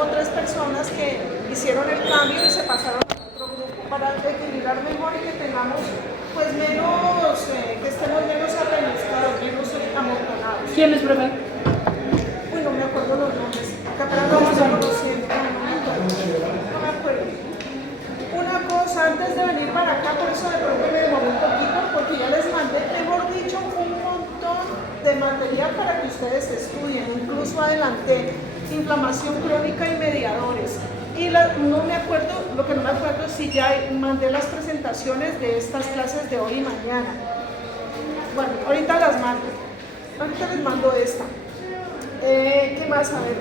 hubo 3 personas que hicieron el cambio y se pasaron a otro grupo para equilibrar mejor y que tengamos pues menos, que estemos menos apeniscados, menos amontonados. ¿Quién es, profe? Uy, no me acuerdo los nombres. Acá apenas lo estoy conociendo. No me acuerdo. Una cosa, antes de venir para acá, por eso de pronto me demoré un poquito, porque ya les mandé, mejor dicho, un montón de material para que ustedes estudien. Incluso adelanté inflamación crónica y mediadores. Y no me acuerdo, lo que no me acuerdo es si ya mandé las presentaciones de estas clases de hoy y mañana. Bueno, ahorita las mando. Ahorita les mando esta. ¿Qué más? A ver.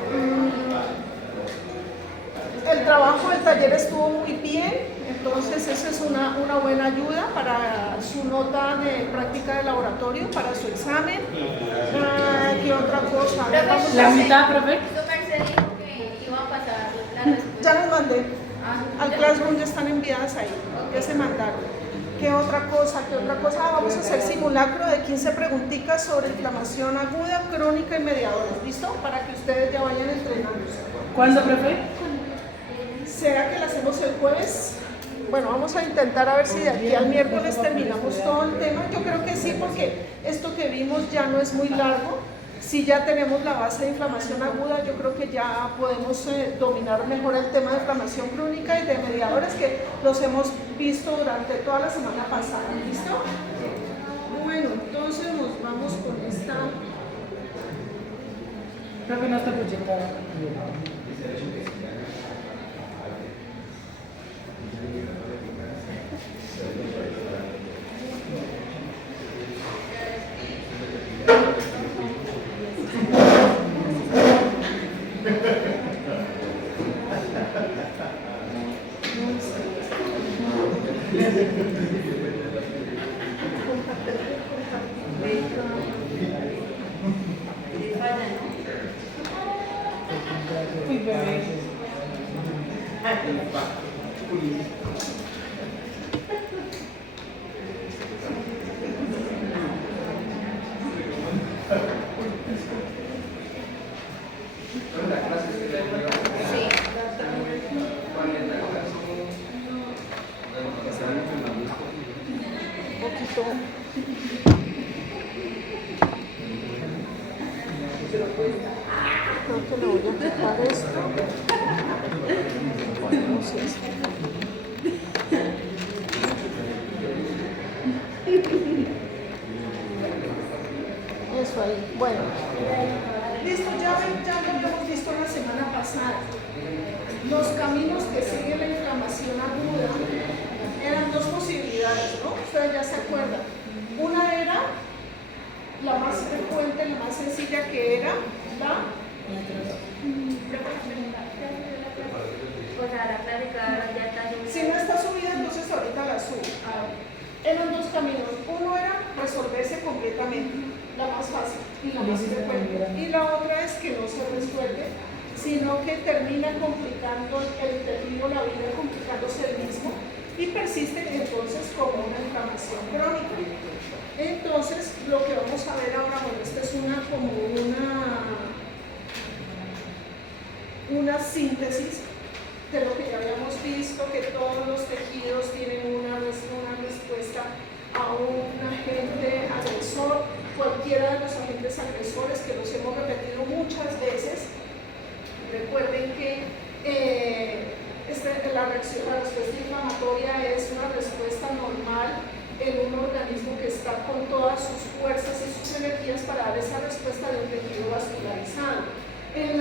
El trabajo del taller estuvo muy bien, entonces esa es una buena ayuda para su nota de práctica de laboratorio, para su examen. ¿Qué otra cosa? La mitad, profe. Su merced dijo que iba a pasar la respuesta. Ya las mandé. Al Classroom ya están enviadas ahí, ya se mandaron. ¿Qué otra cosa? Vamos a hacer simulacro de 15 preguntitas sobre inflamación aguda, crónica y mediadores. ¿Listo? Para que ustedes ya vayan entrenándose. ¿Cuándo, profe? ¿Será que la hacemos el jueves? Bueno, vamos a intentar a ver si de aquí al miércoles terminamos todo el tema. Yo creo que sí, porque esto que vimos ya no es muy largo. Si ya tenemos la base de inflamación aguda, yo creo que ya podemos dominar mejor el tema de inflamación crónica y de mediadores que los hemos visto durante toda la semana pasada. ¿Listo? Bueno, entonces nos vamos con esta. Profe, no está proyectada. Uy, bebé. Creo que le voy a quitar esto. Ponemos esto. Eso ahí. Bueno. Listo, ya lo habíamos visto la semana pasada. Los caminos que sigue la inflamación aguda eran 2 posibilidades, ¿no? Ustedes ya se acuerdan. Una era la más frecuente, la más sencilla, que era la... Pues a la clase ya está. Si no está subida, entonces ahorita la subo. Eran 2 caminos. Uno era resolverse completamente, la más fácil y la más frecuente. Y la otra es que no se resuelve, sino que termina complicando el tejido, la vida, complicándose el mismo y persiste entonces como una inflamación crónica. Entonces, lo que vamos a ver ahora, bueno, esta es una síntesis de lo que ya habíamos visto, que todos los tejidos tienen una respuesta a un agente agresor, cualquiera de los agentes agresores, que los hemos repetido muchas veces. Recuerden que la respuesta inflamatoria es una respuesta normal en un organismo que está con todas sus fuerzas y sus energías para dar esa respuesta de un tejido vascularizado. En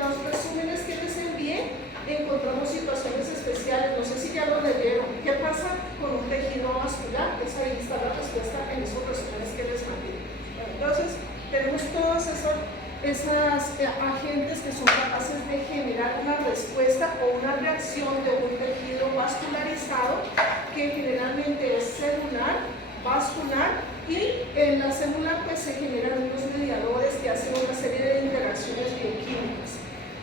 los resúmenes que les envié encontramos situaciones especiales, no sé si ya lo leyeron. ¿Qué pasa con un tejido vascular? Pues ahí está la respuesta en esos resúmenes que les mandé. Bueno, entonces, tenemos todos esos agentes que son capaces de generar una respuesta o una reacción de un tejido vascularizado que generalmente es celular, vascular, y en la célula pues se generan unos mediadores que hacen una serie de interacciones bioquímicas.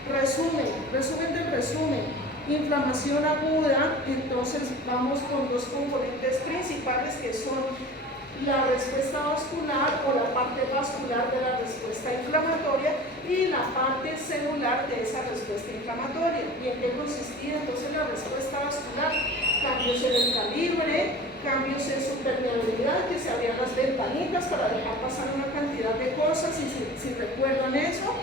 Resumen del resumen. Inflamación aguda, entonces vamos con 2 componentes principales que son la respuesta vascular o la parte vascular de la respuesta inflamatoria y la parte celular de esa respuesta inflamatoria. inflamatoria. ¿Y en qué consistía entonces la respuesta vascular? Cambios en el calibre, cambios en su permeabilidad, que se abrían las ventanitas para dejar pasar una cantidad de cosas, y si recuerdan eso,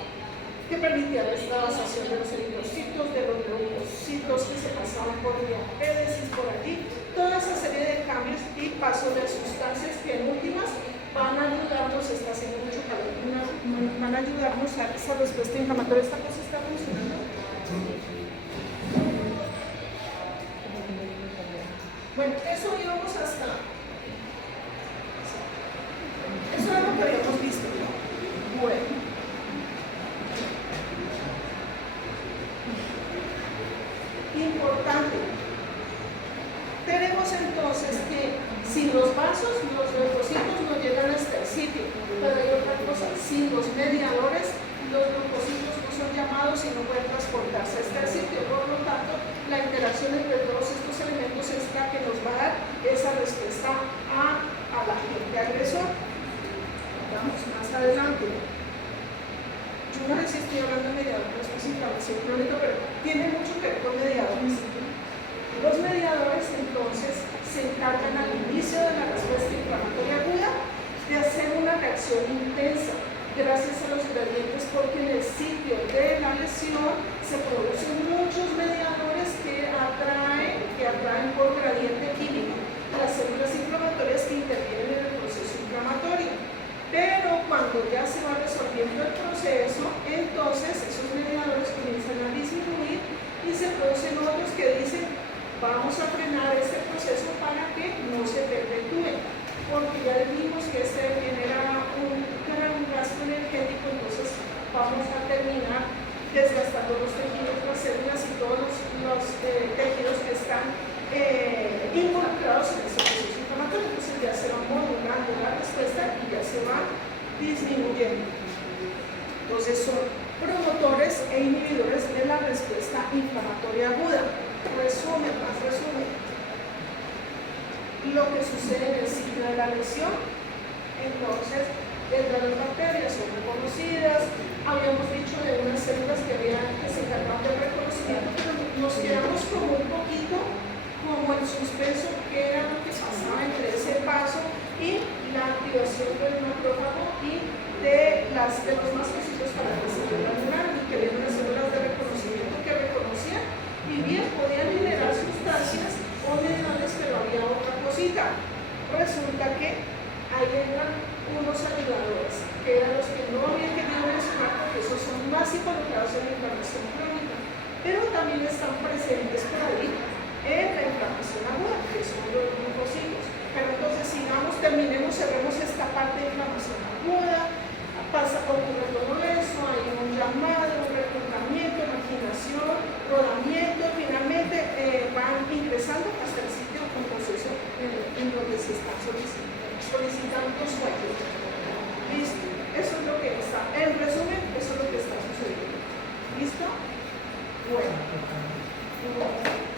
que permitía la extravasación de los eritrocitos, de los leucocitos que se pasaban por diapédesis, por allí, toda esa serie de cambios y paso de sustancias que en últimas van a ayudarnos, está haciendo mucho calor, van a ayudarnos a esa respuesta inflamatoria. ¿Esta cosa está funcionando? Bueno, eso íbamos hasta... Eso es lo que habíamos visto, ¿no? Bueno. Importante. Tenemos entonces que sin los vasos, los leucocitos no llegan hasta el sitio, pero hay otra cosa, sin los mediadores, los leucocitos no son llamados y no pueden transportarse hasta el sitio. Por lo tanto, la interacción entre todos estos elementos es la que nos va a dar esa respuesta al agente agresor. Vamos más adelante. Yo no sé si estoy hablando de mediadores, no es inflamación crónica, pero tiene mucho que ver con mediadores. Los mediadores entonces se encargan al inicio de la respuesta inflamatoria aguda de hacer una reacción intensa gracias a los gradientes, porque en el sitio de la lesión se producen muchos mediadores que atraen por gradiente químico las células inflamatorias que intervienen en el proceso inflamatorio. Pero cuando ya se va resolviendo el proceso, entonces esos mediadores comienzan a disminuir y se producen otros que dicen: vamos a frenar este proceso para que no se perpetúe, porque ya vimos que este genera un gran gasto energético, entonces vamos a terminar desgastando los tejidos, las células y todos los tejidos que están involucrados en ese proceso inflamatorio. Entonces ya se va modulando la respuesta y ya se va disminuyendo. Entonces son promotores e inhibidores de la respuesta inflamatoria aguda. Resumen, más resumen. Lo que sucede en el sitio de la lesión. Entonces, dentro de las bacterias son reconocidas. Habíamos dicho de unas células que se encargaban del reconocimiento, pero nos quedamos como un poquito como en suspenso, que era lo que pasaba entre ese paso y la activación del macrófago y de los mastocitos para que se regularan y que había unas células de reconocimiento que reconocían y bien podían generar sustancias o minerales, pero había otra cosita. Resulta que ahí entran unos ayudadores, que eran los que no habían querido mencionar, porque esos son más involucrados en la inflamación crónica, pero también están presentes por ahí en la inflamación aguda, que son los linfocitos. Pero entonces sigamos, terminemos, cerremos esta parte de inflamación aguda. Ocurre todo eso, hay un llamado, un reclutamiento, imaginación, rodamiento, y finalmente van ingresando hasta el sitio con proceso en donde se está solicitando sueños. ¿Listo? Eso es lo que está, en resumen, eso es lo que está sucediendo. ¿Listo? Bueno.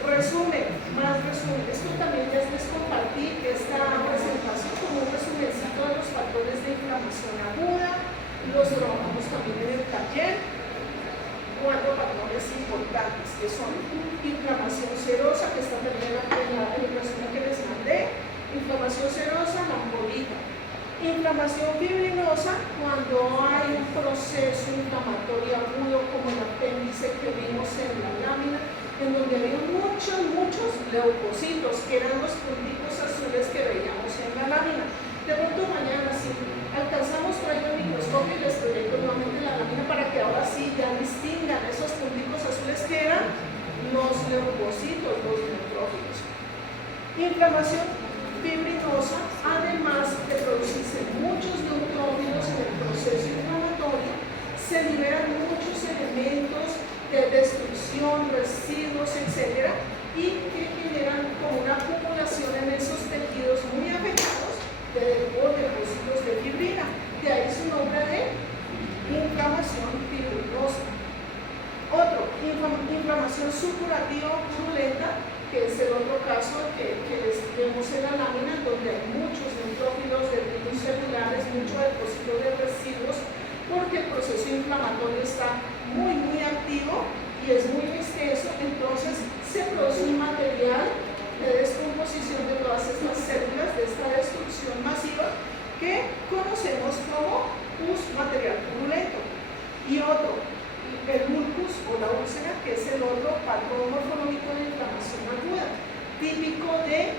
Resumen, más resumen. Esto también ya les compartí esta presentación como un resumencito de los factores de inflamación aguda. Los trabajamos también en el taller. 4 factores importantes que son inflamación serosa, que está también en el resumen que les mandé. Inflamación serosa, la ambolita. Inflamación fibrinosa, cuando hay un proceso inflamatorio agudo como el apéndice que vimos en la lámina, en donde había muchos leucocitos, que eran los puntitos azules que veíamos en la lámina. De pronto mañana, si alcanzamos trayendo el microscopio y les proyecto nuevamente la lámina para que ahora sí ya distingan esos puntitos azules que eran los leucocitos, los neutrófilos. Inflamación fibrinosa, además de producirse muchos neutrófilos en el proceso inflamatorio, se liberan muchos elementos de destrucción, residuos, etc., y que generan como una acumulación en esos tejidos muy afectados de depósitos de fibrina. De ahí su nombre de inflamación fibrinosa. Otro, inflamación supurativa o purulenta, que es el otro caso que les vemos en la lámina, donde hay muchos neutrófilos de virus celulares, mucho depósito de residuos, porque el proceso inflamatorio está muy activo y es muy o la úlcera, que es el otro patrón morfológico de inflamación aguda, típico de,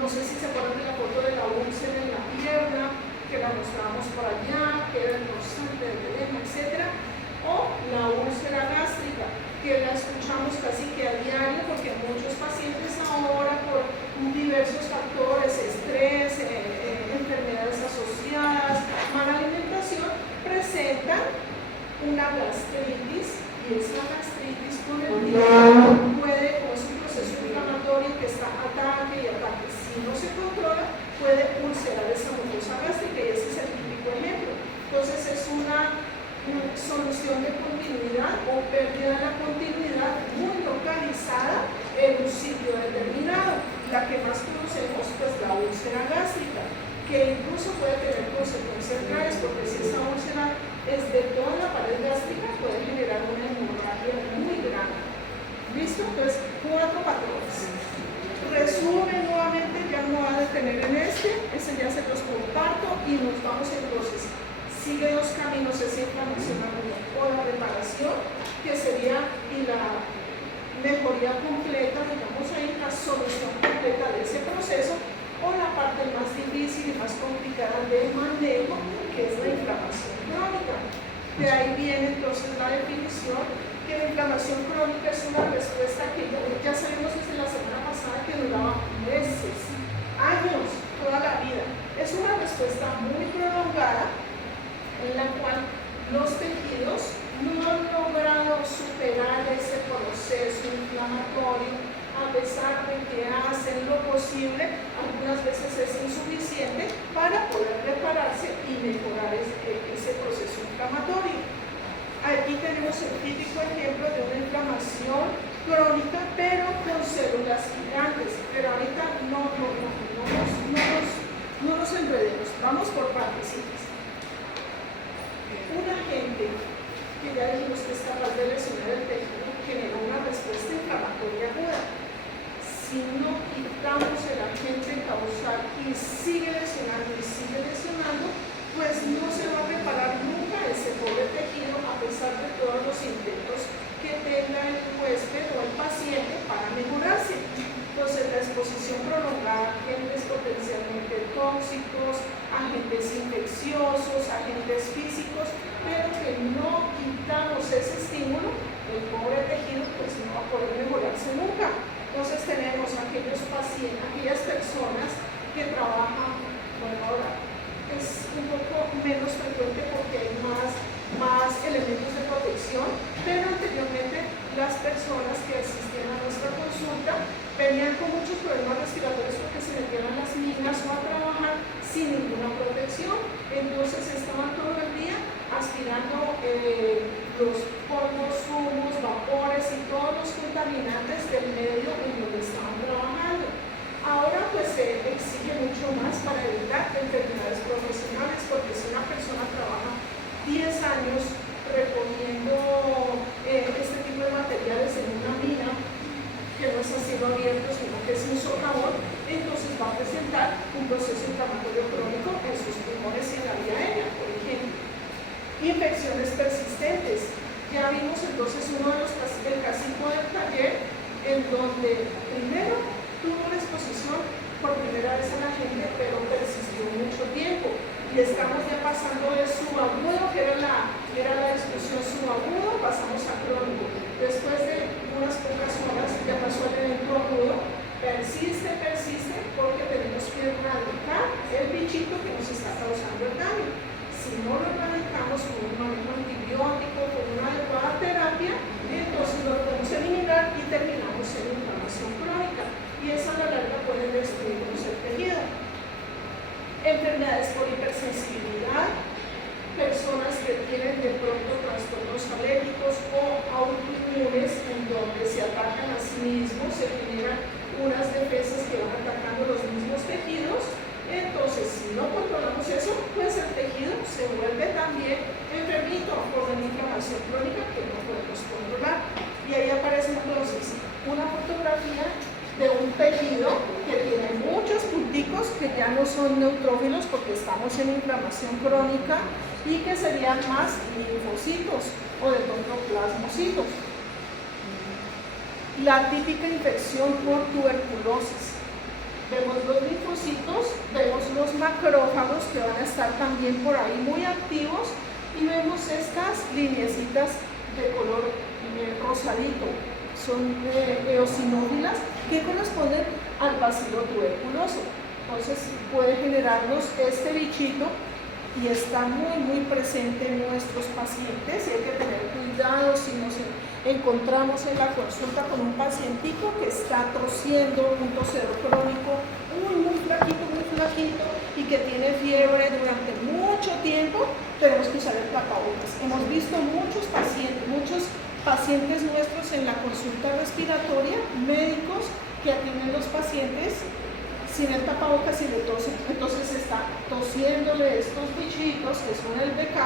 no sé si se acuerdan de la foto de la úlcera en la pierna, que la mostrábamos por allá, que era el constante del edema, etc. O la úlcera gástrica, que la escuchamos casi que a diario, porque muchos pacientes ahora, por diversos factores, estrés, enfermedades asociadas, mala alimentación, presentan una gastritis, y esa gastritis con el tiempo puede, como es un proceso inflamatorio que está ataque y ataque, si no se controla, puede ulcerar esa mucosa gástrica, y ese es el típico ejemplo. Entonces es una solución de continuidad o pérdida de la continuidad muy localizada en un sitio determinado. La que más conocemos, pues la úlcera gástrica, que incluso puede tener consecuencias graves, porque si esa úlcera es de toda la pared gástrica, puede generar una hemorragia muy grande. ¿Listo? Entonces, 4 patrones. Resumen nuevamente, ya no va a detener en ese ya se los comparto, y nos vamos entonces. Sigue 2 caminos, esa inflamación aguda o la reparación, que sería y la mejoría completa, digamos ahí, la solución completa de ese proceso, o la parte más difícil y más complicada de manejo, que es la inflamación crónica. De ahí viene entonces la definición, que la inflamación crónica es una respuesta que ya sabemos desde la semana pasada que duraba meses, años, toda la vida. Es una respuesta muy prolongada, en la cual los tejidos no han logrado superar ese proceso inflamatorio, a pesar de que hacen lo posible, algunas veces es insuficiente para poder repararse y mejorar ese proceso inflamatorio. Aquí tenemos el típico ejemplo de una inflamación crónica, pero con células gigantes. Pero ahorita no nos enredemos, vamos por partecitas. Un agente que ya dijimos que es capaz de lesionar el tejido genera una respuesta inflamatoria aguda. Si no quitamos el agente causal y sigue lesionando, pues no se va a reparar nunca ese pobre tejido, a pesar de todos los intentos que tenga el huésped o el paciente para mejorarse. Entonces, la exposición prolongada a agentes potencialmente tóxicos, agentes infecciosos, agentes físicos, pero que no quitamos ese estímulo, el pobre tejido pues no va a poder mejorarse nunca. Entonces tenemos aquellos pacientes, aquellas personas que trabajan, bueno, ahora es un poco menos frecuente porque hay más elementos de protección, pero anteriormente las personas que asistían a nuestra consulta venían con muchos problemas respiratorios porque se metían a las minas o a trabajar sin ninguna protección. Entonces estaban todo el día aspirando los polvos, humos, vapores y todos los contaminantes del medio en donde estaban trabajando. Ahora pues se exige mucho más para evitar enfermedades profesionales, porque si una persona trabaja 10 años reponiendo este tipo de materiales en una mina, que no es a cielo abierto, sino que es un socavón, entonces va a presentar un proceso inflamatorio crónico en sus pulmones y en la vía aérea, por ejemplo. Infecciones persistentes. Ya vimos entonces el casico del taller, en donde primero tuvo una exposición por primera vez a la gente, pero persistió mucho tiempo. Y estamos ya pasando de subagudo, que era la discusión subagudo, pasamos a crónico. Después de unas pocas horas ya pasó el evento agudo, persiste, porque tenemos que erradicar el bichito que nos está causando el daño. Si no lo erradicamos con un manejo antibiótico, con una adecuada terapia, entonces lo podemos eliminar y terminamos en inflamación crónica. Y esa a la larga puede destruirnos el tejido. Enfermedades por hipersensibilidad, personas que tienen de pronto trastornos alérgicos o autoinmunes, en donde se atacan a sí mismos, se generan unas defensas que van atacando los mismos tejidos. Entonces, si no controlamos eso, pues el tejido se vuelve también enfermito por una inflamación crónica que no podemos controlar. Y ahí aparece entonces una fotografía de un tejido que tiene muchos punticos que ya no son neutrófilos porque estamos en inflamación crónica y que serían más linfocitos. o dendroplasmocitos. La típica infección por tuberculosis. Vemos los linfocitos, vemos los macrófagos que van a estar también por ahí muy activos y vemos estas lineecitas de color rosadito. Son eosinófilas que corresponden al bacilo tuberculoso. Entonces puede generarnos este bichito y está muy presente en nuestros pacientes y hay que tener cuidado si nos encontramos en la consulta con un pacientico que está tosiendo, un tosedor crónico, muy flaquito y que tiene fiebre durante mucho tiempo. Tenemos que usar el tapabocas. Hemos visto muchos pacientes nuestros en la consulta respiratoria, médicos que atienden los pacientes sin el tapabocas y le tosen, entonces está tosiéndole estos bichitos que son el BK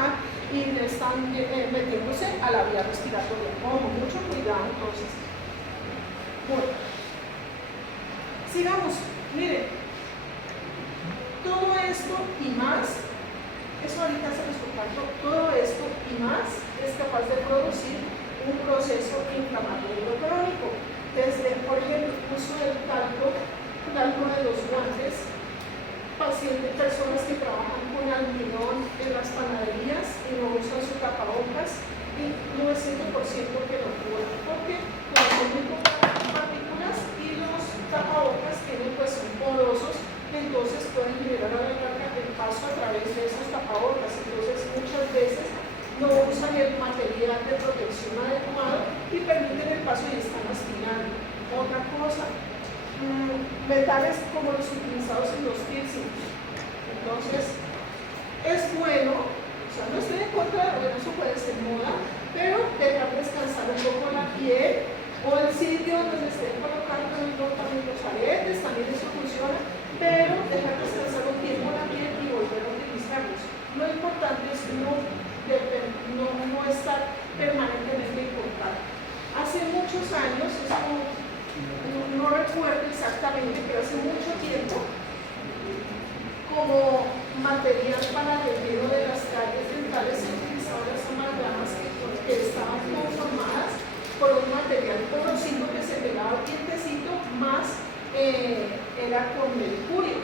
y le están metiéndose a la vía respiratoria. Ojo, mucho cuidado entonces. Bueno, sigamos. Miren, todo esto y más, eso ahorita se los comparto, todo esto y más es capaz de producir un proceso inflamatorio crónico. Desde, por ejemplo, el uso del talco de los guantes, personas que trabajan con almidón en las panaderías y no usan su tapabocas, y no es 100% que lo cubran, porque como son muy pocas partículas y los tapabocas tienen pues son porosos, entonces pueden generar a la larga el paso a través de esos tapabocas. Entonces muchas veces no usan el material de protección adecuado y permiten el paso y están aspirando. Otra cosa, metales como los utilizados en los piercings. Entonces, es bueno, o sea, no estoy en contra de, bueno, eso puede ser moda, pero dejar descansar un poco la piel o el sitio donde estén colocando también los aretes, también eso funciona, pero dejar descansar un tiempo la piel y volver a utilizarlos. Lo importante es no estar permanentemente en contacto. Hace muchos años, no recuerdo exactamente, pero hace mucho tiempo, como material para el relleno de las caries dentales se utilizaban las amalgamas que estaban conformadas por un material porosito que se pegaba al dientecito, más era con mercurio.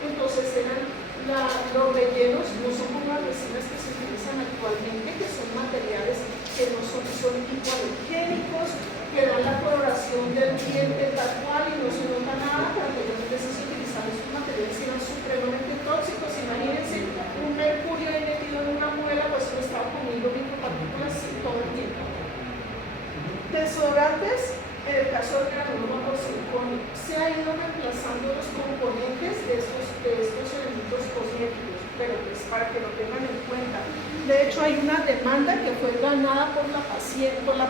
Entonces los rellenos no son como las resinas que se utilizan actualmente, que son materiales que no son hipoalergénicos, que dan la coloración del diente tal cual y no se nota nada, pero anteriormente se utilizaban estos materiales que eran supremamente tóxicos. Imagínense un mercurio ahí metido en una muela, pues se estaba comiendo micropartículas todo el tiempo. Desodorantes, en el caso del granuloma por silicona, se ha ido reemplazando los componentes de estos elementos cosméticos, pero pues para que lo tengan en cuenta. De hecho, hay una demanda que fue ganada por la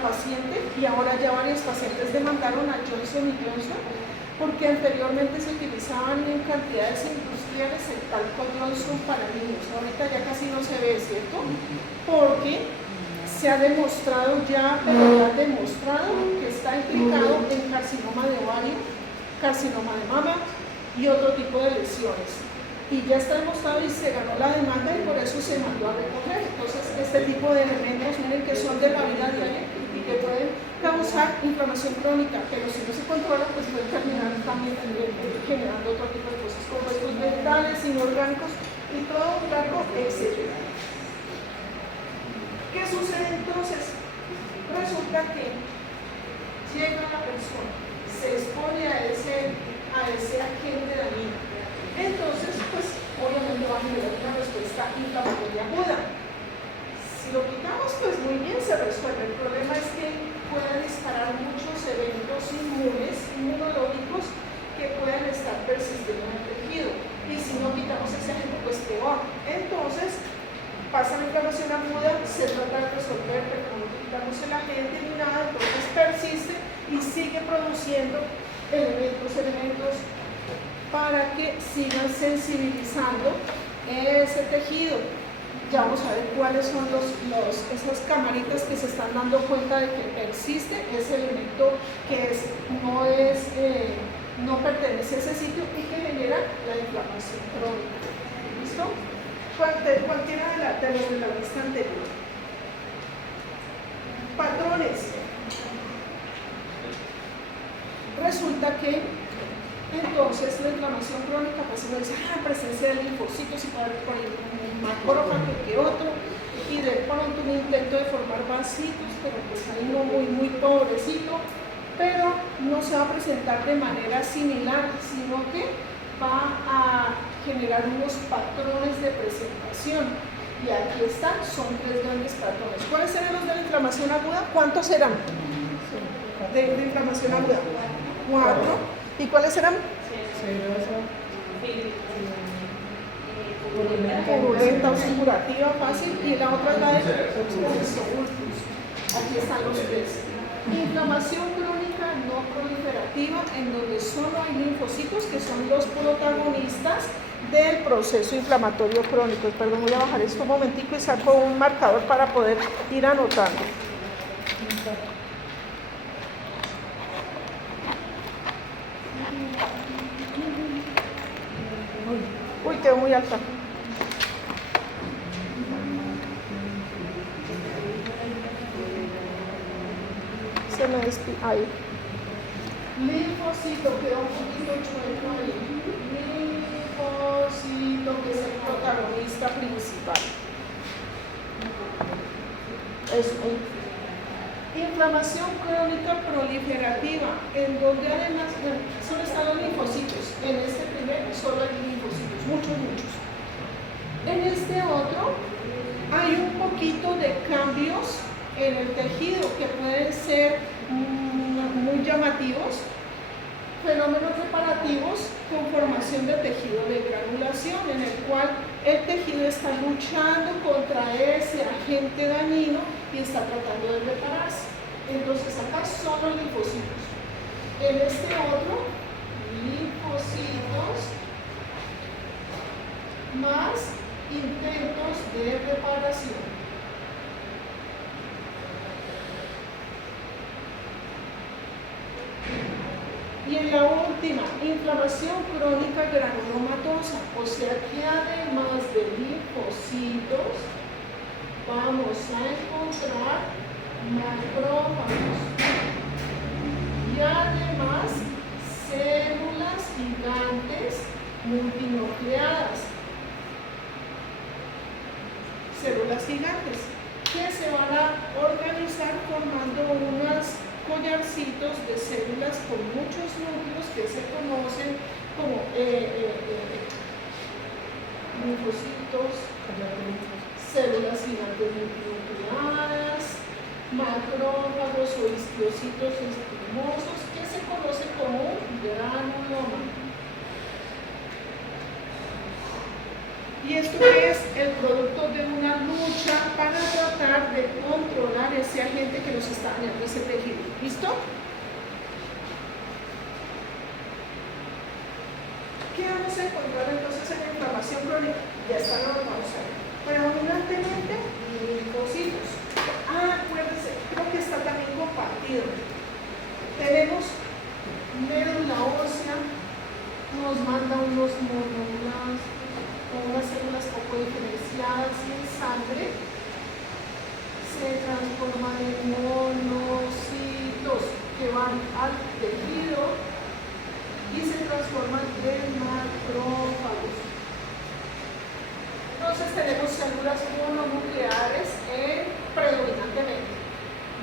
paciente y ahora ya varios pacientes demandaron a Johnson & Johnson porque anteriormente se utilizaban en cantidades industriales el talco Johnson para niños. Ahorita ya casi no se ve, ¿cierto? Porque se ha demostrado ya, que está implicado en carcinoma de ovario, carcinoma de mama y otro tipo de lesiones. Y ya está demostrado y se ganó la demanda y por eso se mandó a recoger. Entonces, este tipo de elementos, miren que son de la vida diaria y que pueden causar inflamación crónica, pero si no se controla, pues pueden terminar también generando otro tipo de cosas, como estos metales inorgánicos y todo un largo etcétera. ¿Qué sucede entonces? Resulta que llega la persona, se expone a ese agente dañino. Entonces, pues, obviamente va a generar una respuesta inflamatoria aguda. Si lo quitamos, pues muy bien se resuelve. El problema es que puede disparar muchos eventos inmunológicos que puedan estar persistiendo en el tejido. Y si no quitamos ese agente, pues peor. Entonces, pasa la inflamación aguda, se trata de resolver, pero como no quitamos el agente ni nada, entonces persiste y sigue produciendo elementos para que sigan sensibilizando ese tejido. Ya vamos a ver cuáles son esas camaritas que se están dando cuenta de que persiste ese elemento que no pertenece a ese sitio y que genera la inflamación crónica. ¿Listo? Cualquiera de los de la lista anterior. resulta que entonces la inflamación crónica, pues uno dice, presencia de linfocitos y por ahí un macrófago que otro, y de pronto un intento de formar vasitos, pero pues ahí no muy pobrecito, pero no se va a presentar de manera similar, sino que va a generar unos patrones de presentación. Y aquí están, son 3 grandes patrones. ¿Cuáles eran los de la inflamación aguda? ¿Cuántos eran de inflamación aguda? 4. ¿Y cuáles eran? Purulenta o supurativa, fácil. Y la otra es la de sulfus. Aquí están los 3. Inflamación crónica no proliferativa, en donde solo hay linfocitos, que son los protagonistas del proceso inflamatorio crónico. Perdón, voy a bajar esto un momentico y saco un marcador para poder ir anotando. Uy, quedó muy alta. Se me despidió. Ahí. Linfocito, quedó un poquito chueco ahí. Linfocito, que es el protagonista principal. Inflamación crónica proliferativa, en donde además solo están los linfocitos. En este primero solo hay linfocitos, muchos. En este otro hay un poquito de cambios en el tejido que pueden ser muy llamativos, fenómenos reparativos con formación de tejido de granulación, en el cual el tejido está luchando contra ese agente dañino y está tratando de repararse. Entonces acá son los linfocitos. En este otro, linfocitos más intentos de reparación. Y en la última, inflamación crónica granulomatosa, o sea que además de linfocitos, vamos a encontrar macrófagos y además células gigantes multinucleadas. Células gigantes que se van a organizar formando unos collarcitos de células con muchos núcleos que se conocen como linfocitos, células gigantes multinucleadas, macrófagos o histiocytos esquimosos que se conocen como granuloma. Y esto es el producto de una lucha para tratar de controlar ese agente que nos está dañando ese tejido. ¿Listo? ¿Qué vamos a encontrar entonces en la inflamación crónica? Ya está, no lo vamos a ver. Predominantemente linfocitos. Acuérdense, creo que está también compartido. Tenemos médula ósea, nos manda unos monoblastos, unas células poco diferenciadas en sangre, se transforman en monocitos que van al tejido y se transforman en macrófagos. Entonces tenemos células mononucleares predominantemente,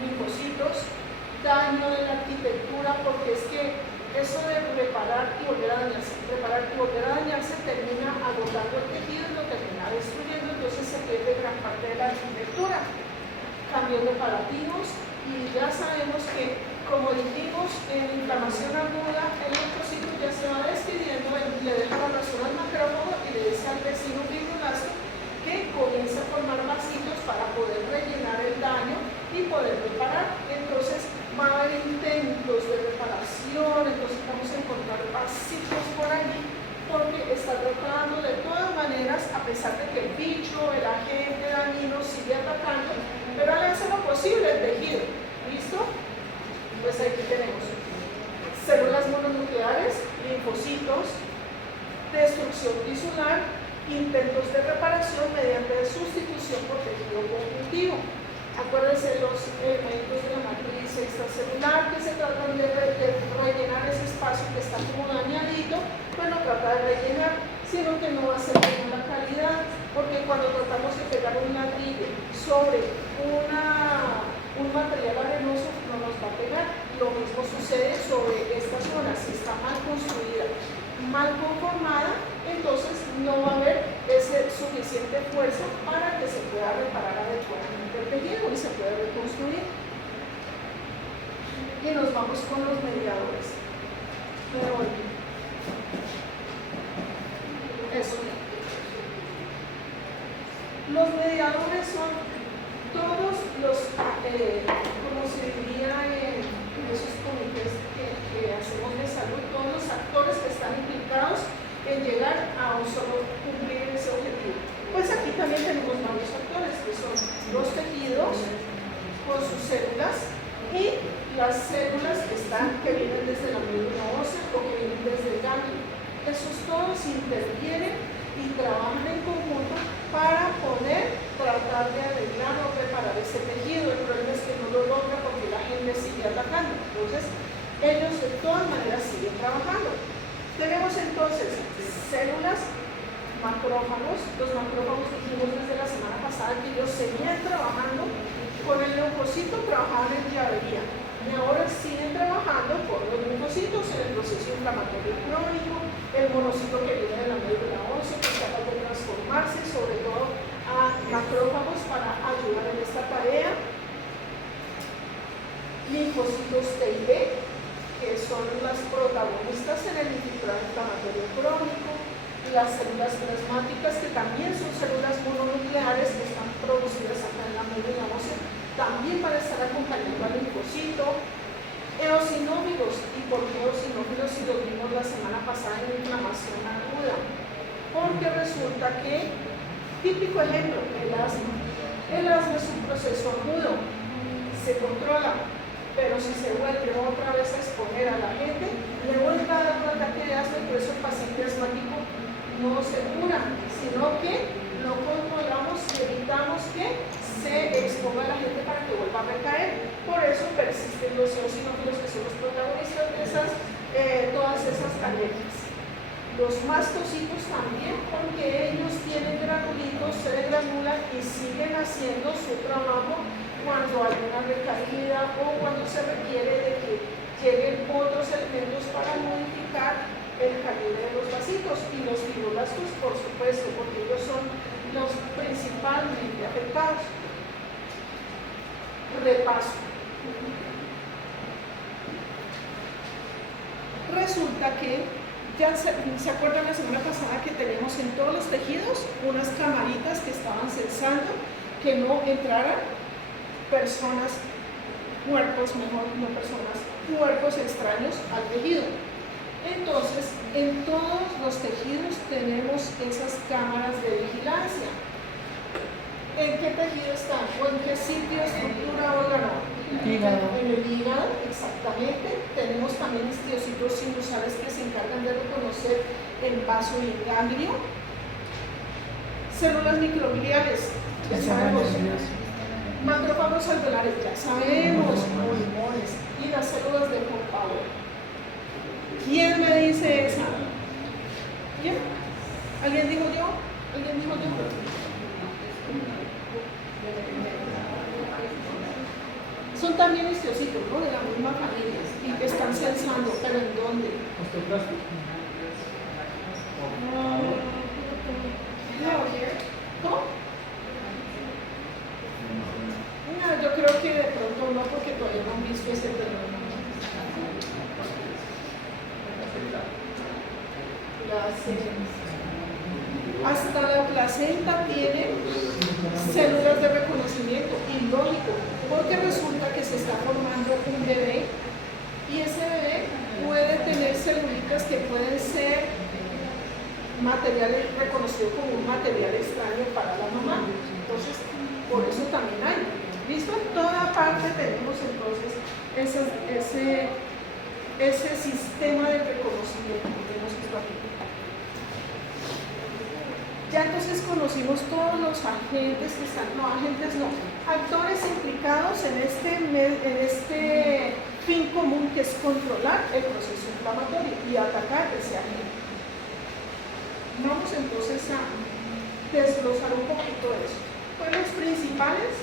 linfocitos, daño de la arquitectura, porque es que eso de reparar y volver a dañarse, termina agotando el tejido y lo termina destruyendo, entonces se pierde gran parte de la arquitectura. Cambios reparativos, y ya sabemos que, como dijimos, en inflamación aguda, el linfocito ya se va despidiendo, le deja la razón al macrófago y le dice al vecino fibroblasto que comienza a formar vasitos para poder rellenar el daño y poder reparar. Entonces va a haber intentos de reparación, entonces vamos a encontrar vasitos por allí, porque está tratando de todas maneras, a pesar de que el bicho, el agente dañino sigue atacando, pero le hace lo posible el tejido. ¿Listo? Pues aquí tenemos células mononucleares, linfocitos, destrucción tisular, intentos de reparación mediante sustitución por tejido conjuntivo. Acuérdense los elementos de la matriz extracelular que se tratan de rellenar ese espacio sino que no va a ser de buena calidad, porque cuando tratamos de pegar un ladrillo sobre un material arenoso no nos va a pegar. Lo mismo sucede sobre esta zona. Si está mal construida, mal conformada, entonces no va a haber ese suficiente fuerza para que se pueda reparar adecuadamente el tejido y se pueda reconstruir. Y nos vamos con los mediadores. Eso. Los mediadores son todos los, como se diría en esos comités que hacemos de salud, todos los actores que están implicados en llegar a un solo cumplir ese objetivo. Pues aquí también tenemos varios actores, que son los tejidos con sus células y las células que vienen desde la médula ósea o que vienen desde el ganglio. Esos todos intervienen y trabajan en conjunto para poder tratar de arreglar o reparar ese tejido. El problema es que no lo logra porque la gente sigue atacando. Entonces, ellos de todas maneras siguen trabajando. Tenemos entonces células, macrófagos. Los macrófagos dijimos desde la semana pasada que ellos seguían trabajando con el leucocito, trabajaban en llavería. Y ahora siguen trabajando con los linfocitos en el proceso inflamatorio crónico, el monocito que viene de la médula ósea, que es capaz de transformarse, sobre todo a macrófagos para ayudar en esta tarea. Linfocitos T y B, que son las protagonistas en el infiltrado inflamatorio crónico. Las células plasmáticas, que también son células mononucleares que están producidas acá en la médula ósea, también para estar acompañando al linfocito. Eosinófilos. ¿Y por qué eosinófilos si los vimos la semana pasada en inflamación aguda? Porque resulta que, típico ejemplo, el asma. El asma es un proceso agudo, se controla, pero si se vuelve otra vez a exponer a la gente, le vuelve a dar un ataque de asma y por eso el paciente asmático no se cura, sino que lo controlamos y evitamos que se exponga a la gente para que vuelva a recaer. Por eso persisten los eosinófilos, que son los protagonistas de todas esas alergias. Los mastocitos también, porque ellos tienen granulitos, se degranulan y siguen haciendo su trabajo cuando hay una recaída o cuando se requiere de que lleguen otros elementos para modificar el calibre de los vasitos. Y los fibroblastos, por supuesto, porque ellos son los principalmente afectados. Repaso. Resulta que ya se acuerdan la semana pasada que teníamos en todos los tejidos unas camaritas que estaban censando que no entraran personas, cuerpos, mejor, no personas, cuerpos extraños al tejido. Entonces, en todos los tejidos tenemos esas cámaras de vigilancia. ¿En qué tejido están? ¿O en qué sitio, estructura, órgano? Hígado. En el hígado, exactamente. Tenemos también histiocitos sinusales que se encargan de reconocer el vaso y el ganglio. Células microgliales, ya sabemos. Macrófagos alveolares, ya sabemos. Pulmones. Y las células de Purpura. ¿Quién me dice esa? ¿Quién? ¿Alguien dijo yo? ¿Alguien dijo yo? Son también histiocitos, ¿no? De la misma familia y que están censando, pero ¿en dónde? ¿Cómo? No, yo creo que de pronto no, porque todavía no han visto ese terreno. Hasta la placenta tiene células de reconocimiento, y lógico, porque resulta que se está formando un bebé y ese bebé puede tener celulitas que pueden ser materiales reconocidos como un material extraño para la mamá. Entonces, por eso también hay. ¿Listo? En toda parte tenemos entonces ese sistema de reconocimiento que tenemos visto aquí. Ya entonces conocimos todos los agentes que están, no agentes no, actores implicados en este fin común, que es controlar el proceso inflamatorio y atacar ese agente. Vamos entonces a desglosar un poquito eso. Pues los principales,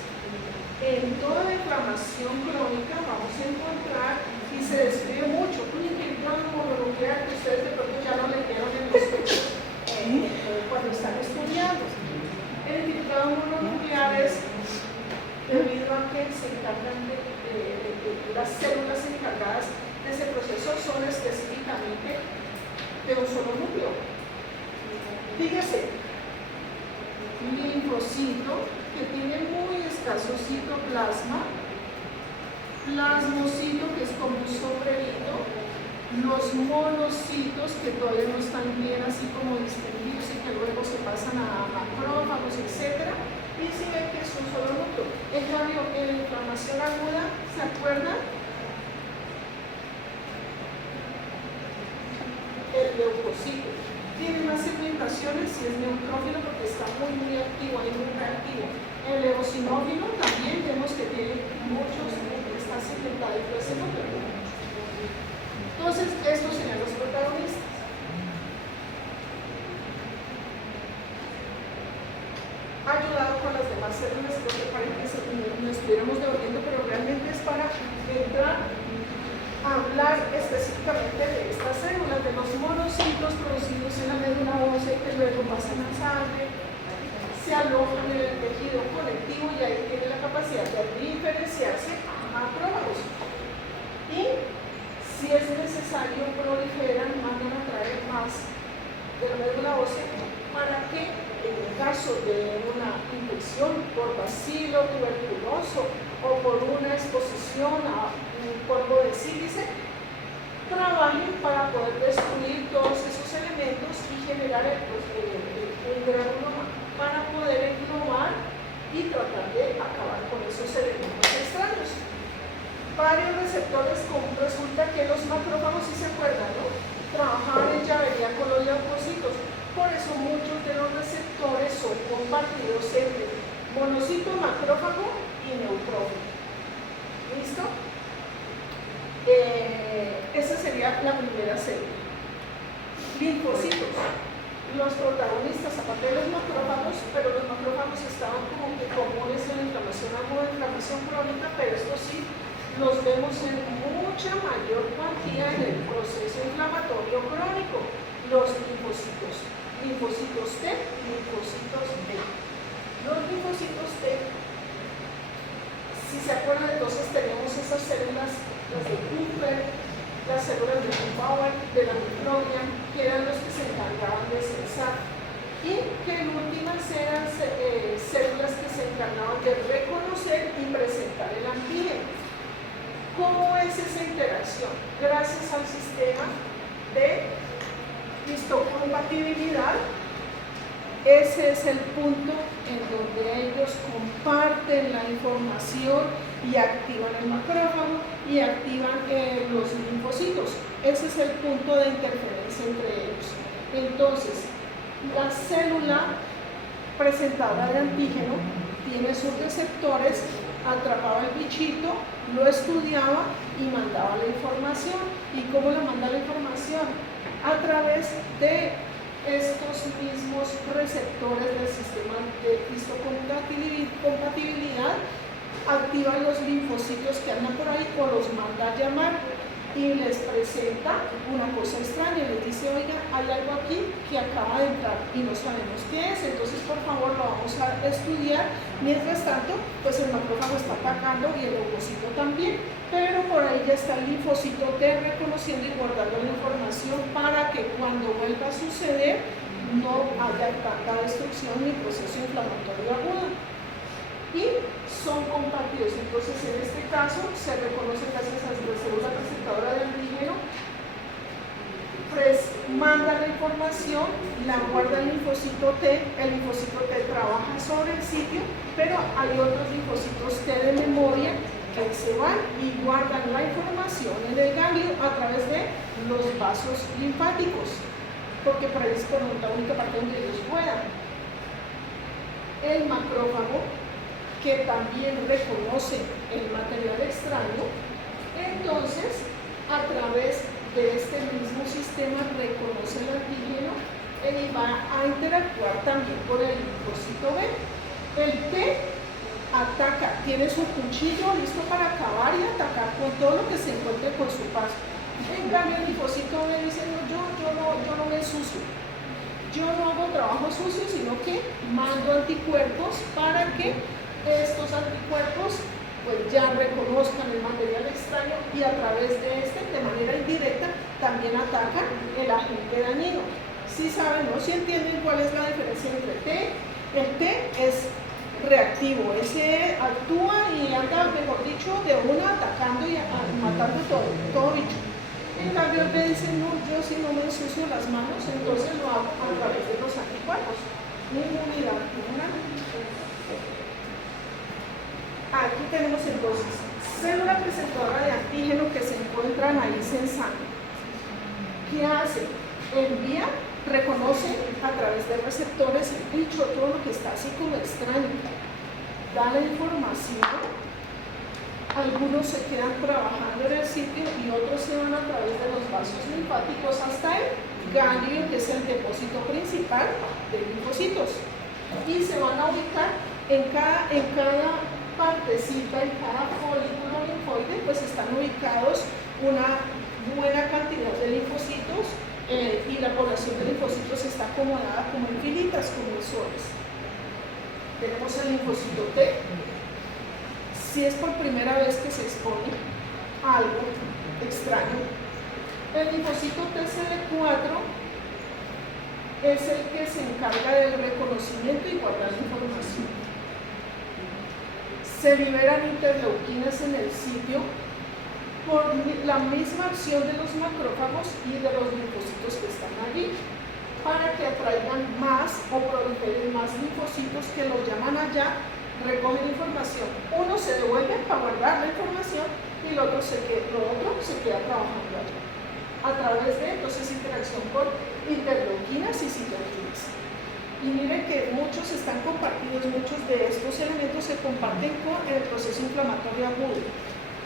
en toda la inflamación crónica vamos a encontrar, y se describe mucho, un infiltrado mononuclear que ustedes de pronto ya lo leyeron en los textos cuando están estudiando. El infiltrado mononuclear es debido a que se encargan las células encargadas de ese proceso son específicamente de un solo núcleo. Fíjese, linfocito que tiene muy escaso citoplasma, plasmocito que es como un sombrerito, los monocitos que todavía no están bien así como distinguidos y que luego se pasan a macrófagos, etc. Y si ven que es un solo núcleo. En cambio, en la inflamación aguda, ¿se acuerdan? El leucocito tiene más segmentaciones si es neutrófilo porque está muy activo, es muy reactivo. El eosinófilo también vemos que tiene muchos, está segmentado y ese núcleo. Entonces, estos serían los protagonistas. Ha ayudado con las demás células, creo que parece que nos estuviéramos debatiendo, pero realmente es para entrar a hablar específicamente de estas células, de los monocitos producidos en la médula ósea que luego pasan a sangre, se alojan en el tejido conectivo y ahí tiene la capacidad de diferenciarse a macrófagos. Y si es necesario, proliferan, mandan a traer más de la médula ósea para que en el caso de una infección por bacilo tuberculoso o por una exposición a un polvo de sílice, trabajen para poder destruir todos esos elementos y generar un granuloma para poder englobar y tratar de acabar con esos elementos extraños. Varios receptores, como resulta que los macrófagos, si se acuerdan, ¿no?, trabajaban en llavería con los leucocitos. Por eso muchos de los receptores son compartidos entre monocito, macrófago y neutrófilo. ¿Listo? Esa sería la primera célula. Linfocitos, los protagonistas, aparte de los macrófagos, pero los macrófagos estaban como que comunes en la inflamación aguda, inflamación crónica, pero estos sí los vemos en mucha mayor cuantía en el proceso inflamatorio crónico. Los linfocitos, linfocitos T y linfocitos B. Los linfocitos T, si se acuerdan, entonces tenemos esas células, las de Kupffer, las células de Bauer, de la microglia, que eran los que se encargaban de censar, y que en últimas eran células que se encargaban de reconocer y presentar el antígeno. ¿Cómo es esa interacción? Gracias al sistema de histocompatibilidad. Ese es el punto en donde ellos comparten la información y activan el macrófago y activan los linfocitos. Ese es el punto de interferencia entre ellos. Entonces, la célula presentadora de antígeno tiene sus receptores, atrapaba el bichito, lo estudiaba y mandaba la información. ¿Y cómo le manda la información? A través de estos mismos receptores del sistema de histocompatibilidad, activan los linfocitos que andan por ahí o los manda a llamar y les presenta una cosa extraña, les dice: oiga, hay algo aquí que acaba de entrar y no sabemos qué es, entonces por favor lo vamos a estudiar. Mientras tanto, pues el macrófago está atacando y el leucocito también, pero por ahí ya está el linfocito T reconociendo y guardando la información para que cuando vuelva a suceder no haya tanta destrucción ni proceso inflamatorio agudo. Y son compartidos. Entonces, en este caso, se reconoce gracias a la célula presentadora de antígeno, pues manda la información, la guarda el linfocito T trabaja sobre el sitio, pero hay otros linfocitos T de memoria que se van y guardan la información en el ganglio a través de los vasos linfáticos, porque por ahí es como la única parte donde ellos puedan. El macrófago, que también reconoce el material extraño, entonces a través de este mismo sistema reconoce el antígeno e y va a interactuar también con el linfocito B. El T ataca, tiene su cuchillo listo para acabar y atacar con todo lo que se encuentre con su paso. En cambio, el linfocito B dice, no, yo no me ensucio, yo no hago trabajo sucio, sino que mando anticuerpos para que estos anticuerpos pues ya reconozcan el material extraño y a través de este, de manera indirecta, también atacan el agente dañino. Si saben, ¿no? Si entienden cuál es la diferencia entre T, el T es reactivo, ese actúa y anda, mejor dicho, de una atacando y matando todo bicho. En cambio, el B dice, no, yo si no me ensucio las manos, entonces lo hago a través de los anticuerpos. Inmunidad pulmonar. Aquí tenemos entonces célula presentadora de antígeno que se encuentran ahí en sangre. ¿Qué hace? Envía, reconoce a través de receptores el bicho, todo lo que está así como extraño. Da la información. Algunos se quedan trabajando en el sitio y otros se van a través de los vasos linfáticos hasta el ganglio, que es el depósito principal de linfocitos. Y se van a ubicar en cada partecita, en cada folículo linfoide, pues están ubicados una buena cantidad de linfocitos y la población de linfocitos está acomodada como en filitas, como en soles. Tenemos el linfocito T. Si es por primera vez que se expone a algo extraño, el linfocito TCD4 es el que se encarga del reconocimiento y guardar la información. Se liberan interleuquinas en el sitio por la misma acción de los macrófagos y de los linfocitos que están allí, para que atraigan más o proliferen más linfocitos que los llaman allá, recogen información. Uno se devuelve para guardar la información y lo otro se queda trabajando allá. A través de entonces interacción con interleuquinas y citoquinas. Y miren que muchos están compartidos, muchos de estos elementos se comparten con el proceso inflamatorio agudo.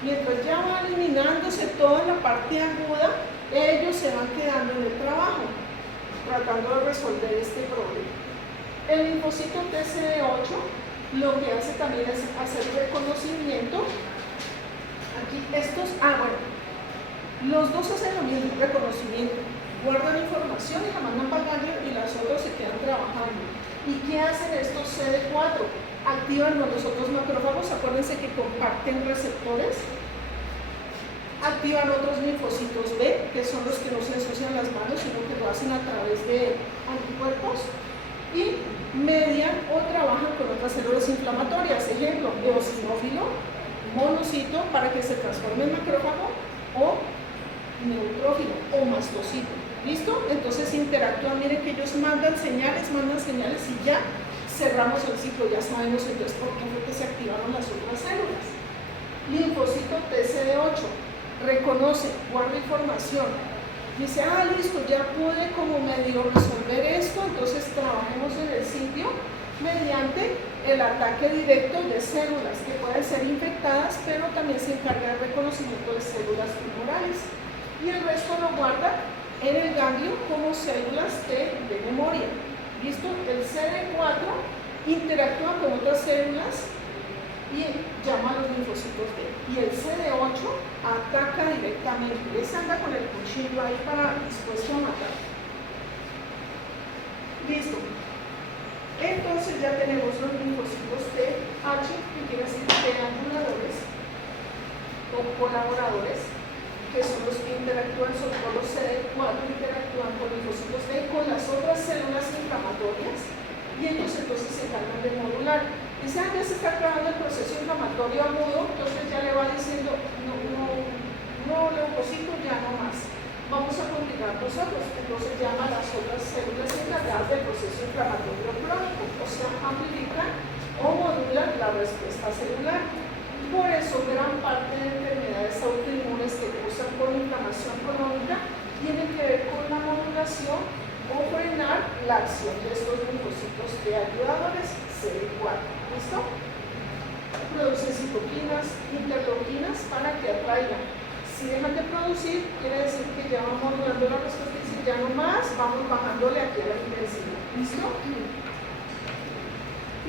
Mientras ya va eliminándose toda la parte aguda, ellos se van quedando en el trabajo, tratando de resolver este problema. El linfocito TCD8 lo que hace también es hacer reconocimiento. Aquí estos, los dos hacen lo mismo, reconocimiento. Guardan información y la mandan para el ganglio y las otras se quedan trabajando. ¿Y qué hacen estos CD4? Activan los otros macrófagos, acuérdense que comparten receptores. Activan otros linfocitos B, que son los que no se ensucian las manos, sino que lo hacen a través de anticuerpos. Y median o trabajan con otras células inflamatorias. Ejemplo, eosinófilo, monocito, para que se transforme en macrófago, o neutrófilo o mastocito. ¿Listo? Entonces interactúan, miren que ellos mandan señales y ya cerramos el ciclo, ya sabemos entonces por qué fue que se activaron las otras células. Linfocito TCD8, reconoce, guarda información, dice, listo, ya pude como medio resolver esto, entonces trabajemos en el sitio mediante el ataque directo de células que pueden ser infectadas, pero también se encarga del reconocimiento de células tumorales. Y el resto lo guarda en el ganglio como células de memoria. ¿Listo? El CD4 interactúa con otras células y llama a los linfocitos B. Y el CD8 ataca directamente. Ese anda con el cuchillo ahí dispuesto a matar. Listo. Entonces ya tenemos los linfocitos TH, que quiere decir trianguladores o colaboradores, que son los que interactúan, sobre todo los CD4 interactúan con linfocitos T, con las otras células inflamatorias, y ellos entonces se encargan de modular. Dice, ya se está acabando el proceso inflamatorio agudo, entonces ya le va diciendo, no, leucocito, ya no más. Vamos a continuar nosotros, entonces llama a las otras células encargadas del proceso inflamatorio crónico, o sea, amplifican o modulan la respuesta celular. Por eso, gran parte de enfermedades autoinmunes que cursan por inflamación crónica tienen que ver con la modulación o frenar la acción de estos linfocitos de ayudadores CD4. ¿Listo? Producen citoquinas, interleuquinas para que atraigan Si dejan de producir, quiere decir que ya vamos modulando la respuesta y si ya no más, vamos bajándole aquí a la intensidad. ¿Listo?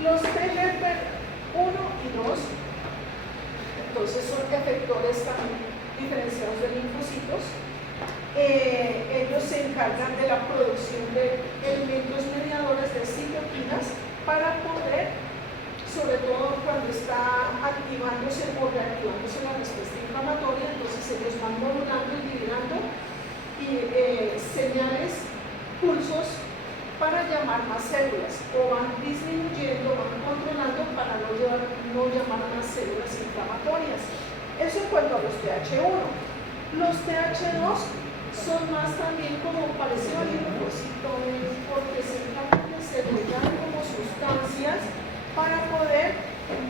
Los TGP 1 y 2, entonces son efectores también diferenciados de linfocitos. Ellos se encargan de la producción de elementos mediadores de citoquinas para poder, sobre todo cuando está activándose o reactivándose la respuesta inflamatoria, entonces ellos van modulando y liberando señales, pulsos para llamar más células, o van disminuyendo, van controlando para no llamar más células inflamatorias. Eso en cuanto a los TH1. Los TH2 son más también como parecido al linfocito, porque se encargan de segregar como sustancias para poder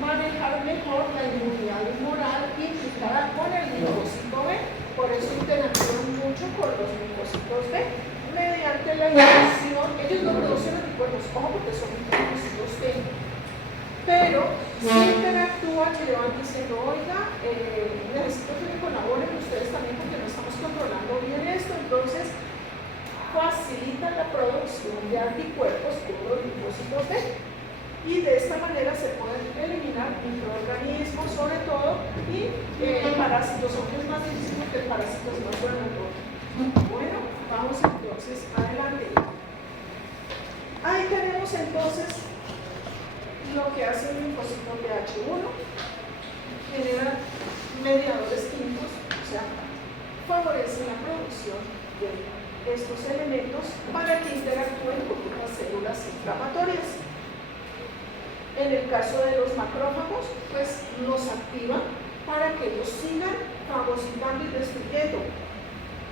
manejar mejor la inmunidad humoral implicada con el linfocito B. Por eso interactúan mucho con los linfocitos B mediante la inducción. Ellos no producen anticuerpos, ojo, porque son linfocitos T, pero si interactúan y le van diciendo, oiga, necesito que me colaboren ustedes también porque no estamos controlando bien esto. Entonces facilita la producción de anticuerpos con los linfocitos B. Y de esta manera se pueden eliminar microorganismos sobre todo y parásitos, aunque es más difícil porque el parásito es más bueno. Bueno, vamos entonces adelante. Ahí tenemos entonces lo que hace el linfocito TH1, genera mediadores químicos, o sea, favorece la producción de estos elementos para que interactúen con las células inflamatorias. En el caso de los macrófagos, pues los activa para que ellos sigan fagocitando y destruyendo.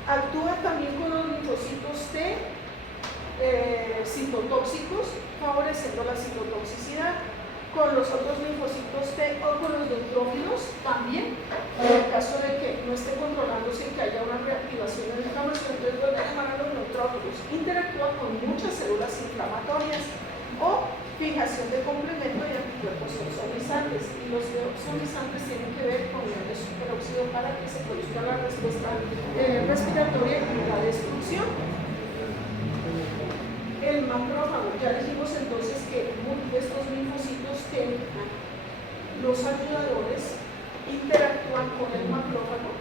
Actúa también con los linfocitos T citotóxicos, favoreciendo la citotoxicidad. Con los otros linfocitos T o con los neutrófilos también, en el caso de que no esté controlándose y que haya una reactivación de la inflamación, entonces vuelve a llamar a los neutrófilos. Interactúa con muchas células inflamatorias o fijación de complemento y anticuerpos opsonizantes. Y los opsonizantes tienen que ver con iones superóxido para que se produzca la respuesta respiratoria y la destrucción. El macrófago, ya dijimos entonces que estos linfocitos T, los ayudadores, interactúan con el macrófago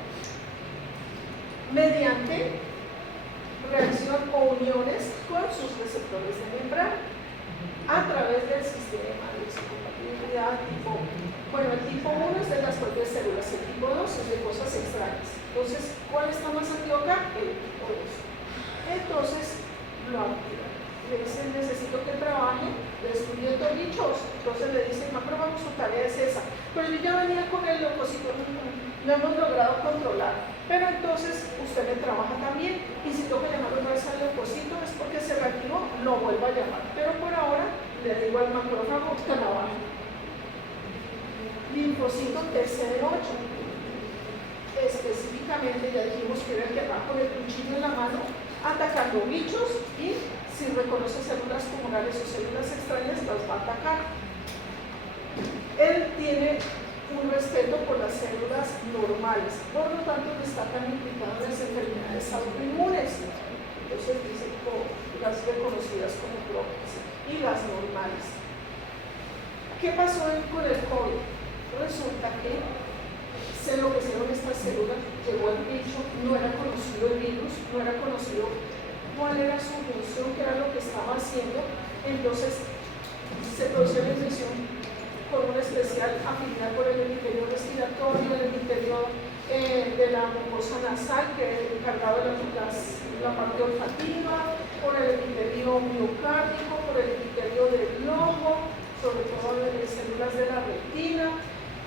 mediante reacción o uniones con sus receptores de membrana a través del sistema de histocompatibilidad tipo. Bueno, el tipo 1 es de las propias células, el tipo 2 es de cosas extrañas. Entonces, ¿cuál está más activo acá? El tipo 2. Entonces, lo activa. Le dicen, necesito que trabaje destruyendo bichos. Entonces le dicen, macrófago, su tarea es esa. Pero yo ya venía con el leucocito, no hemos logrado controlar. Pero entonces usted me trabaja también. Y si tengo que llamar otra vez al leucocito es porque se reactivó, lo vuelvo a llamar. Pero por ahora le digo al macrófago que trabaje. Linfocito TCD8. Específicamente ya dijimos que era el que va con el cuchillo en la mano atacando bichos y si reconoce células tumorales o células extrañas las va a atacar. Él tiene un respeto por las células normales, por lo tanto no está tan implicado en las enfermedades autoinmunes. Entonces dice las reconocidas como propias y las normales. ¿Qué pasó con el COVID? Resulta que se enloquecieron estas células, llegó el bicho, no era conocido el virus, no era conocido cuál era su función, qué era lo que estaba haciendo. Entonces se produjo la infección con una especial afinidad por el epitelio respiratorio, el epitelio de la mucosa nasal, que es el encargado de la parte olfativa, por el epitelio miocárdico, por el epitelio del ojo, sobre todo de células de la retina,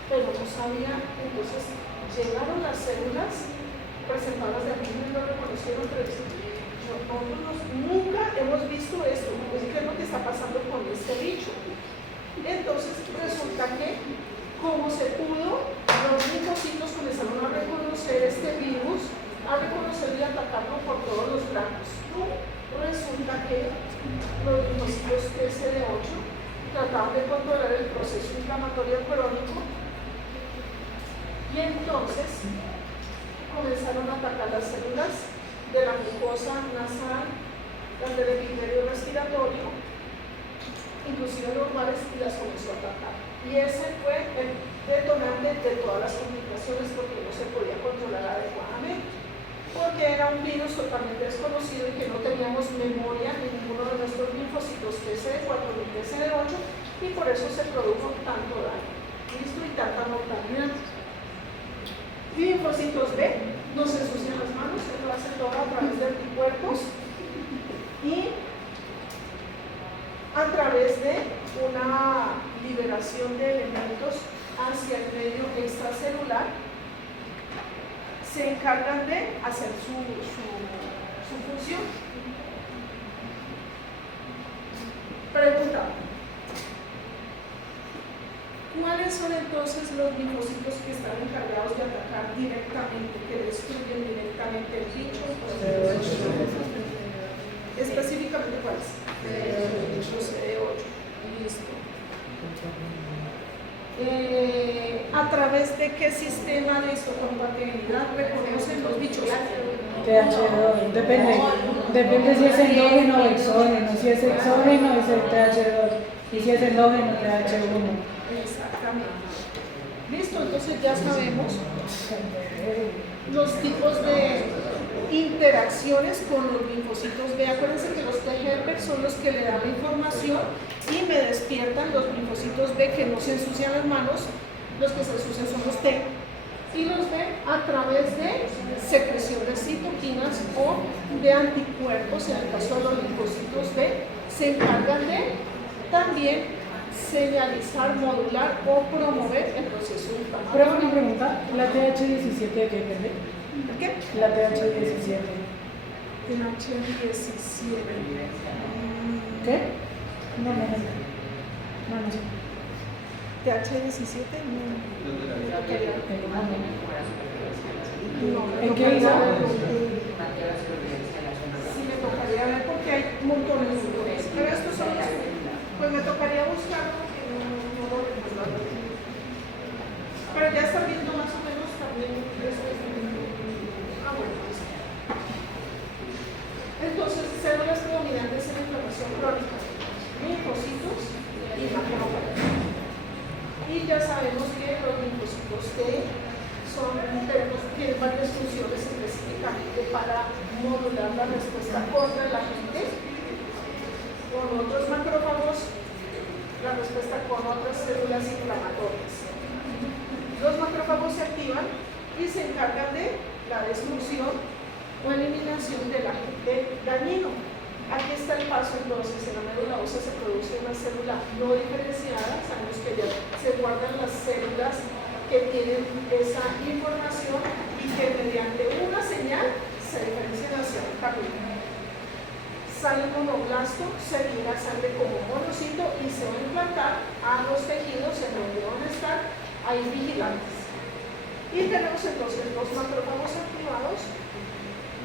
pero no sabía. Entonces llegaron las células presentadas de aquí y lo reconocieron, pero nosotros nunca hemos visto esto, ¿qué es lo que está pasando con este bicho? Entonces resulta que como se pudo, los linfocitos comenzaron a reconocer este virus, a reconocerlo y atacarlo por todos los blancos. Resulta que los linfocitos TCD8 trataban de controlar el proceso inflamatorio crónico y entonces mucosa nasal, las del epitelio respiratorio, inclusive normales, y las comenzó a atacar. Y ese fue el detonante de todas las complicaciones porque no se podía controlar adecuadamente, porque era un virus totalmente desconocido y que no teníamos memoria en ninguno de nuestros linfocitos TCD4 ni TCD8 y por eso se produjo tanto daño, ¿listo? Y tanta mortalidad. Linfocitos B, no se ensucian las manos, eso lo hace todo a través de anticuerpos y a través de una liberación de elementos hacia el medio extracelular, se encargan de hacer su función. Pregunta: ¿cuáles son entonces los linfocitos que están encargados de atacar directamente, que destruyen directamente el bicho? Específicamente, ¿cuáles? Los CD8. Listo. ¿A través de qué sistema de histocompatibilidad reconocen los bichos? TH2, depende si es endógeno o exógeno. Si es exógeno es el TH2 y si es endógeno TH1. Exactamente. Listo, entonces ya sabemos los tipos de interacciones con los linfocitos B. Acuérdense que los T helper son los que le dan la información y me despiertan los linfocitos B que no se ensucian las manos. Los que se ensucian son los T y los B a través de secreción de citoquinas o de anticuerpos. En el caso de los linfocitos B se encargan de también señalizar, modular o promover el proceso inflamatorio. Pero una pregunta, ¿la TH17 de qué depende? ¿Qué? La TH17. TH17. ¿Qué? No sé. TH17 no. ¿En qué hizo? Sí, me tocaría ver porque hay montones de montones. Pero estos son los, pues me tocaría buscarlo porque no lo recuerdo. Pero ya están viendo más o menos también. Bueno. Entonces, células predominantes en la inflamación crónica, linfocitos y macrófagos. Y ya sabemos que los linfocitos T tienen varias funciones específicamente para modular la respuesta contra el agente, con otros macrófagos, la respuesta con otras células inflamatorias. Los macrófagos se activan y se encargan de la destrucción o eliminación del agente dañino. Aquí está el paso entonces: en la médula ósea se produce una célula no diferenciada, sabemos que ya se guardan las células que tienen esa información y que mediante una señal se diferencian hacia el camino. Sale el monoblasto, se libera sangre como monocito y se va a implantar a los tejidos en donde van a estar ahí vigilantes. Y tenemos entonces los macrófagos activados,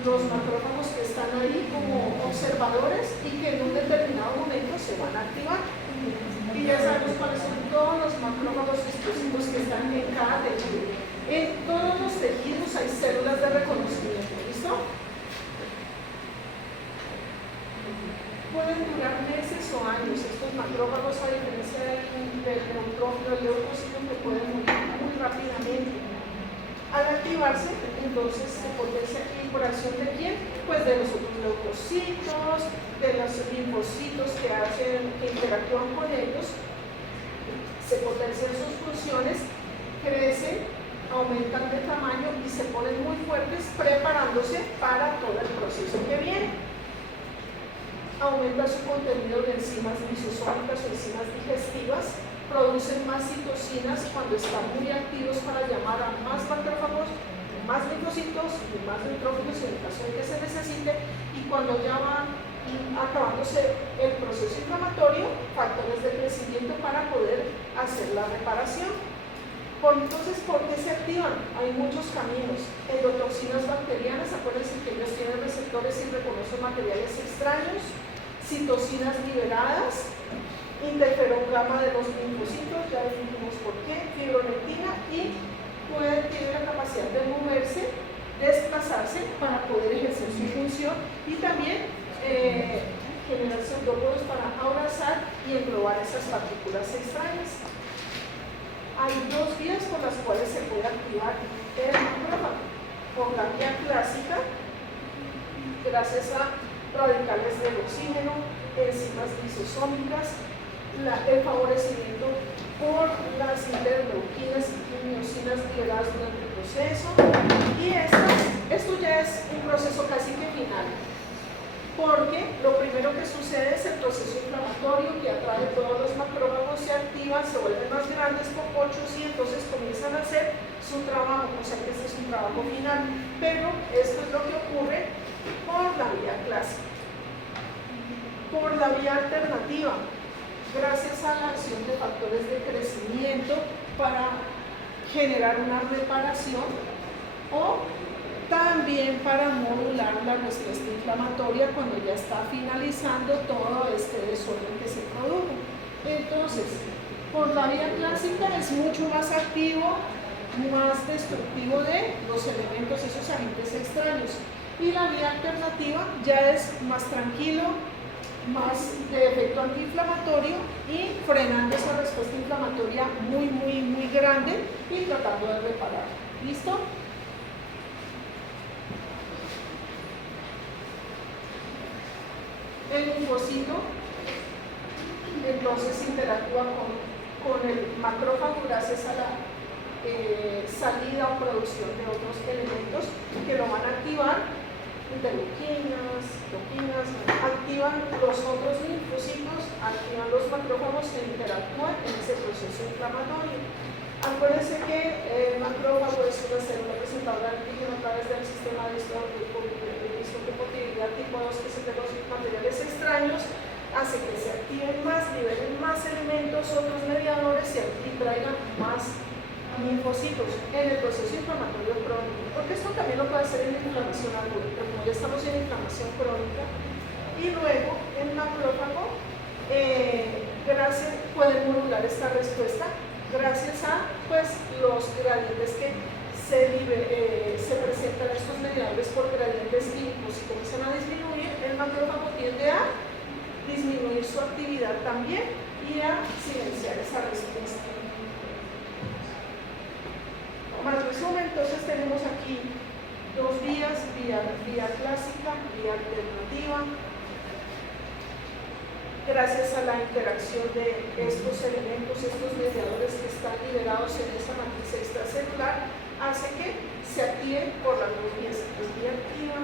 los macrófagos que están ahí como observadores y que en un determinado momento se van a activar. Y ya sabemos cuáles son todos los macrófagos exclusivos que están en cada tejido. En todos los tejidos hay células de reconocimiento, ¿listo? Pueden durar meses o años estos macrófagos, a diferencia del neutrófilo, el leucocito, que pueden morir muy rápidamente. Al activarse, entonces se potencia aquí por acción de quién? Pues de los otros leucocitos, de los linfocitos que interactúan con ellos, se potencian sus funciones, crecen, aumentan de tamaño y se ponen muy fuertes, preparándose para todo el proceso que viene. Aumenta su contenido de enzimas lisosómicas o enzimas digestivas, producen más citocinas cuando están muy activos para llamar a más macrófagos, más linfocitos y más neutrófilos en el caso de que se necesite, y cuando ya va acabándose el proceso inflamatorio, factores de crecimiento para poder hacer la reparación. Entonces, ¿por qué se activan? Hay muchos caminos. Endotoxinas bacterianas, acuérdense que ellos tienen receptores y reconocen materiales extraños, citocinas liberadas, interferón gamma de los linfocitos, ya definimos por qué, fibronectina, y tiene la capacidad de moverse, desplazarse para poder ejercer su función inflamación y también generar pseudoporos para abrazar y englobar esas partículas extrañas. Hay dos vías por las cuales se puede activar el macrófago. Por la vía clásica, gracias a radicales del oxígeno, enzimas lisosómicas, el favorecimiento por las interleuquinas y miocinas liberadas durante el proceso. Y esto ya es un proceso casi que final, porque lo primero que sucede es el proceso inflamatorio que atrae todos los macrófagos, se activan, se vuelven más grandes, pocochos, y entonces comienzan a hacer su trabajo, o sea que este es un trabajo final. Pero esto es lo que ocurre por la vía clásica. Por la vía alternativa, gracias a la acción de factores de crecimiento para generar una reparación o también para modular la respuesta inflamatoria cuando ya está finalizando todo este desorden que se produjo. Entonces, por la vía clásica es mucho más activo, más destructivo de los elementos, esos agentes extraños. Y la vía alternativa ya es más tranquilo, más de efecto antiinflamatorio y frenando esa respuesta inflamatoria muy grande y tratando de reparar. ¿Listo? El linfocito entonces interactúa con el macrófago gracias a la salida o producción de otros elementos que lo van a activar, interleuquinas, toquinas, activan los otros linfocitos, activan los macrófagos que interactúan en ese proceso inflamatorio. Acuérdense que el macrófago es una célula presentadora de antígeno a través del sistema de histocompatibilidad tipo 2 que es el de los materiales extraños, hace que se activen más, liberen más elementos, otros mediadores y traigan más linfocitos en el proceso inflamatorio crónico, porque esto también lo puede hacer en la inflamación aguda, pero como ya estamos en inflamación crónica, y luego el macrófago puede modular esta respuesta gracias a los gradientes que se presentan estos mediadores por gradientes químicos y comienzan a disminuir, el macrófago tiende a disminuir su actividad también y a silenciar esa respuesta. Más resumen, entonces tenemos aquí dos vías, vía clásica, vía alternativa. Gracias a la interacción de estos elementos, estos mediadores que están liberados en esa matriz extracelular, hace que se active por las dos vías. Es vía activa,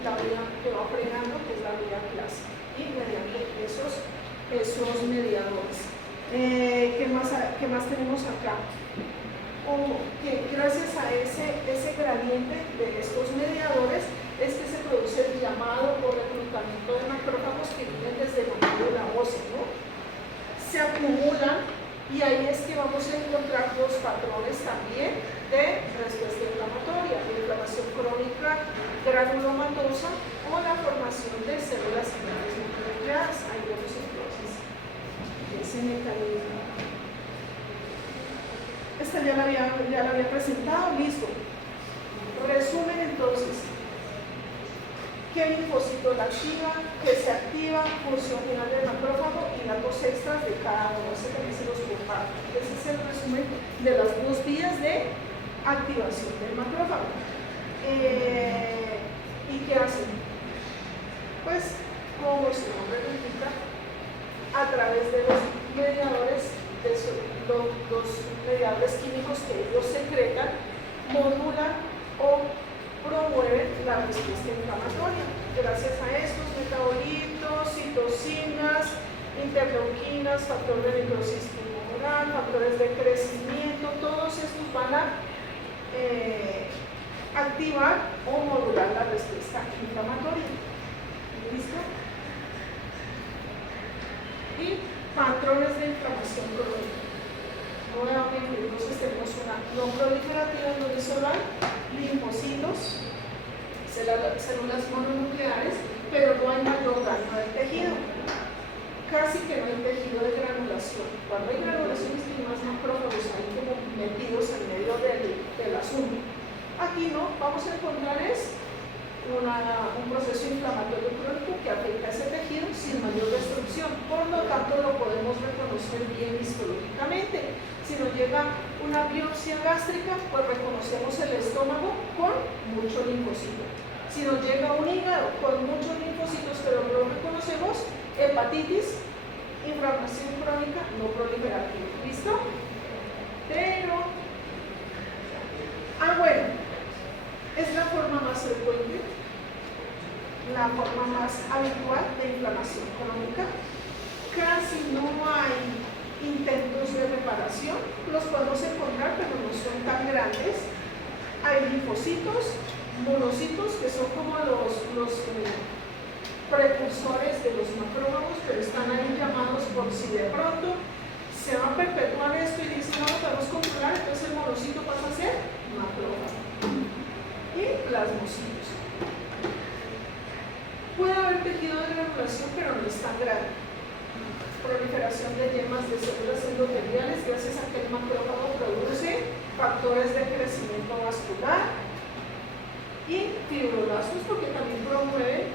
la vía que va frenando, que es la vía clásica, y mediante esos mediadores. ¿Qué más tenemos acá? Que gracias a ese gradiente de estos mediadores es que se produce el llamado o reclutamiento de macrófagos que vienen desde la médula ósea, ¿no? Se acumulan y ahí es que vamos a encontrar los patrones también de respuesta inflamatoria, de inflamación crónica granulomatosa o la formación de células finales nucleares. Ahí vemos entonces ese mecanismo. Esta ya la había presentado, listo. Resumen entonces. ¿Qué linfocito la activa? ¿Qué se activa? Función final del macrófago y datos extras de cada uno. Ese también se los comparto. Ese es el resumen de las dos vías de activación del macrófago. ¿Y qué hacen? Pues, como su nombre lo indica, a través de los mediadores, los mediadores químicos que ellos secretan, modulan o promueven la respuesta inflamatoria. Gracias a estos metabolitos, citocinas, interleuquinas, factores de necrosis tumoral, factores de crecimiento, todos estos van a activar o modular la respuesta inflamatoria. ¿Listo? Y patrones de inflamación crónica. Nuevamente, entonces tenemos una no proliferativa no visceral, linfocitos, células mononucleares, pero no hay mayor daño del tejido. Casi que no hay tejido de granulación. Cuando hay granulación es que hay más macrófagos ahí como metidos en medio del asunto. Aquí no, vamos a encontrar es un proceso inflamatorio crónico que afecta a ese tejido sin mayor destrucción. Por lo tanto, lo podemos reconocer bien histológicamente. Si nos llega una biopsia gástrica, pues reconocemos el estómago con mucho linfocito. Si nos llega un hígado con muchos linfocitos, pero no reconocemos, hepatitis, inflamación crónica no proliferativa. ¿Listo? Pero, bueno, es la forma más frecuente, la forma más habitual de inflamación crónica. Casi no hay intentos de reparación, los podemos encontrar, pero no son tan grandes. Hay linfocitos, monocitos, que son como los precursores de los macrófagos, pero están ahí llamados por si de pronto se va a perpetuar esto y dicen no lo podemos controlar, entonces el monocito pasa a ser macrófago. Y plasmocitos. Puede haber tejido de granulación, pero no es tan grande. Proliferación de yemas de células endoteliales gracias a que el macrófago produce factores de crecimiento vascular y fibroblastos, porque también promueve,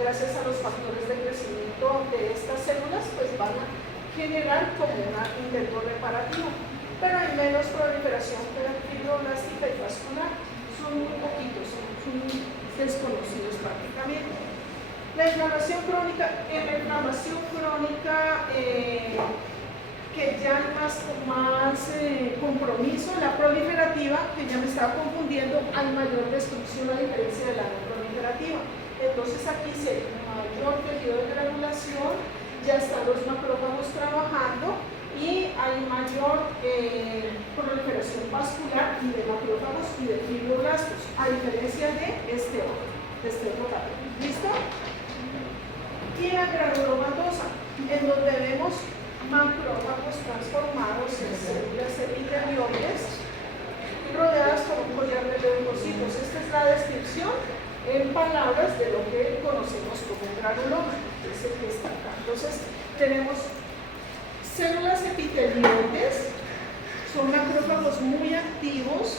gracias a los factores de crecimiento de estas células, pues van a generar como un intento reparativo. Pero hay menos proliferación fibroblástica y vascular, son muy poquitos, son desconocidos prácticamente. La inflamación crónica, en la inflamación crónica que ya hay más compromiso, la proliferativa, que ya me estaba confundiendo, hay mayor destrucción a diferencia de la no proliferativa. Entonces aquí se hay mayor tejido de granulación, ya están los macrófagos trabajando y hay mayor proliferación vascular y de macrófagos y de fibroblastos, a diferencia de este otro caso. ¿Listo? Y la granulomatosa, en donde vemos macrófagos transformados en células epitelioides rodeadas por un collar de leucocitos. Esta es la descripción en palabras de lo que conocemos como un granuloma, que es el que está acá. Entonces, tenemos células epitelioides, son macrófagos muy activos,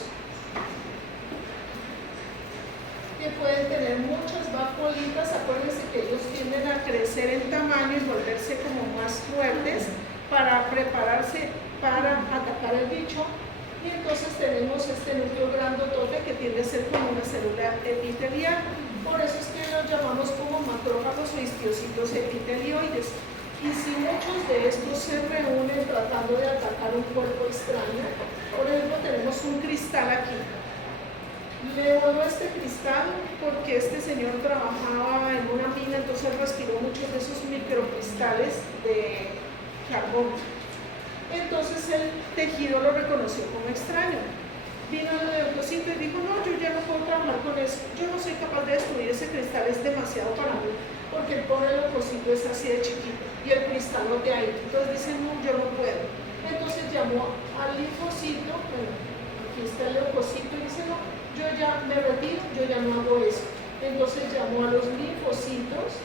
que pueden tener muchas vacuolitas. Acuérdense que ellos tienden a crecer en tamaño y volverse como más fuertes para prepararse para atacar el bicho. Y entonces tenemos este núcleo grandotote que tiende a ser como una célula epitelial. Por eso es que los llamamos como macrófagos o histiocitos epitelioides. Y si muchos de estos se reúnen tratando de atacar un cuerpo extraño, por ejemplo tenemos un cristal aquí. Le voló este cristal porque este señor trabajaba en una mina, entonces respiró muchos de esos microcristales de carbón. Entonces el tejido lo reconoció como extraño. Vino el leucocito y dijo, no, yo ya no puedo trabajar con eso, yo no soy capaz de destruir ese cristal, es demasiado para mí, porque el pobre leucocito es así de chiquito y el cristal no te hay. Entonces dice, no, yo no puedo. Entonces llamó al linfocito, bueno, aquí está el leucocito y dice, no, yo ya me retiro, yo ya no hago eso. Entonces llamó a los linfocitos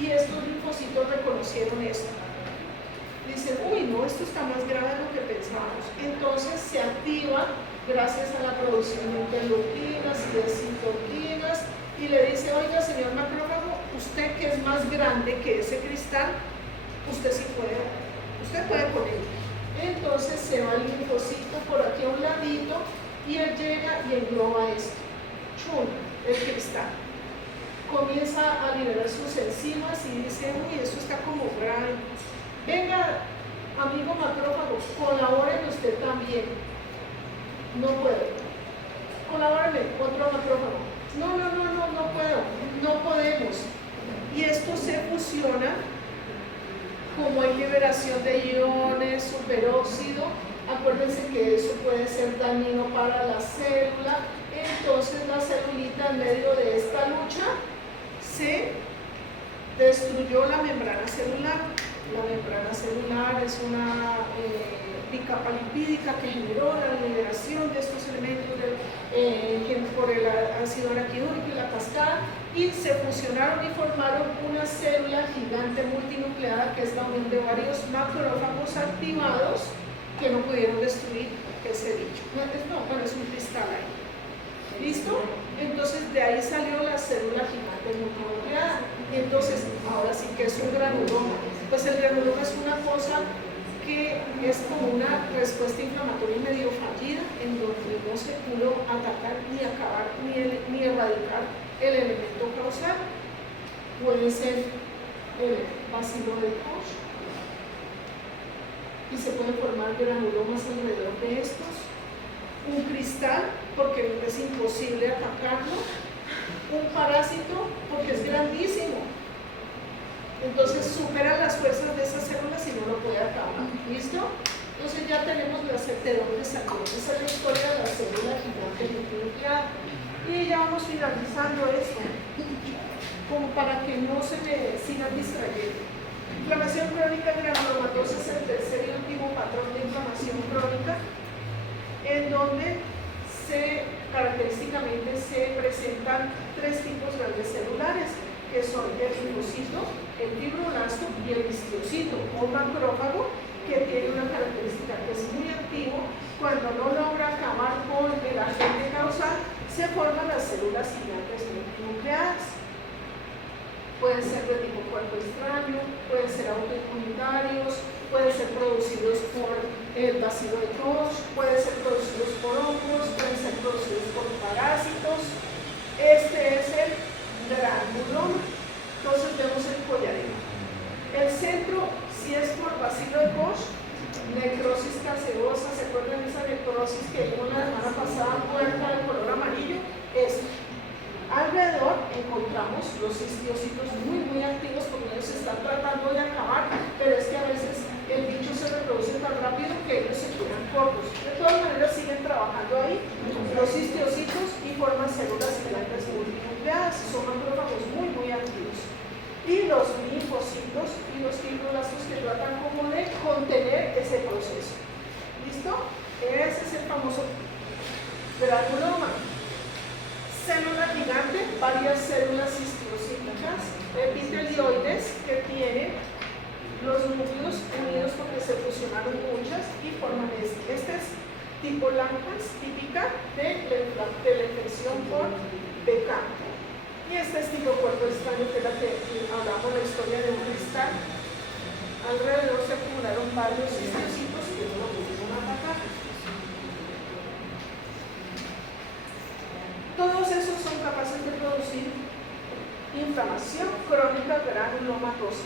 y estos linfocitos reconocieron esto. Dicen, uy, no, esto está más grave de lo que pensábamos. Entonces se activa gracias a la producción de interleuquinas y de citoquinas y le dice, oiga, señor macrófago, usted que es más grande que ese cristal, usted sí puede, usted puede con él. Entonces se va el linfocito por aquí a un ladito y él llega y engloba esto, chum, el cristal. Comienza a liberar sus enzimas y dice, uy, esto está como grave. Venga, amigo macrófago, colabóreme usted también. No puedo. Colabóreme, otro macrófago. No puedo, no podemos. Y esto se fusiona, como hay liberación de iones, superóxido. Acuérdense que eso puede ser dañino para la célula. Entonces la celulita en medio de esta lucha se destruyó la membrana celular. La membrana celular es una bicapa lipídica que generó la liberación de estos elementos por el ácido araquidónico y la cascada, y se fusionaron y formaron una célula gigante multinucleada que es la unión de varios macrófagos activados que no pudieron destruir ese bicho. No, bueno, es un cristal ahí. ¿Listo? Entonces de ahí salió la célula gigante multinucleada. Entonces, ahora sí que es un granuloma. Pues el granuloma es una cosa que es como una respuesta inflamatoria medio fallida, en donde no se pudo atacar ni acabar ni erradicar el elemento causal. Puede ser el bacilo de Koch, y se pueden formar granulomas alrededor de estos. Un cristal, porque es imposible atacarlo. Un parásito, porque es grandísimo. Entonces supera las fuerzas de esas células y no lo puede acabar. ¿Listo? Entonces ya tenemos de dónde salió. Esa es la historia de la célula gigante multinucleada. Y ya vamos finalizando esto, como para que no se me sigan distrayendo. Inflamación crónica granulomatosa es el tercer y último patrón de inflamación crónica, en donde característicamente se presentan tres tipos grandes celulares, que son el linfocito, el fibroblasto y el histiocito o macrófago, que tiene una característica que es muy activo. Cuando no logra acabar con el agente causal, se forman las células gigantes multinucleadas. Pueden ser de tipo cuerpo extraño, pueden ser autoinmunitarios, pueden ser producidos por el bacilo de Koch, pueden ser producidos por hongos, pueden ser producidos por parásitos. Este es el granuloma. Entonces vemos el collarino. El centro, si es por bacilo de Koch, necrosis caseosa. ¿Se acuerdan de esa necrosis que vimos la semana pasada, puerta de color amarillo? Eso. Alrededor encontramos los histiocitos muy activos, porque ellos se están tratando de acabar, pero es que a veces el bicho se reproduce tan rápido que ellos se quedan cortos. De todas maneras siguen trabajando ahí los histiocitos y forman células gigantes multinucleadas. Son macrófagos muy activos. Y los linfocitos y los fibroblastos que tratan como de contener ese proceso. ¿Listo? Ese es el famoso granuloma. Célula gigante, varias células histiocíticas, epitelioides, que tienen los núcleos unidos porque se fusionaron muchas y forman este. Este es tipo Langhans, típica de la infección por BK. Y este es tipo cuerpo extraño, que es la que hablamos la historia de un cristal. Alrededor se acumularon varios histiocitos que no lo pudieron atacar. Todos esos son capaces de producir inflamación crónica granulomatosa,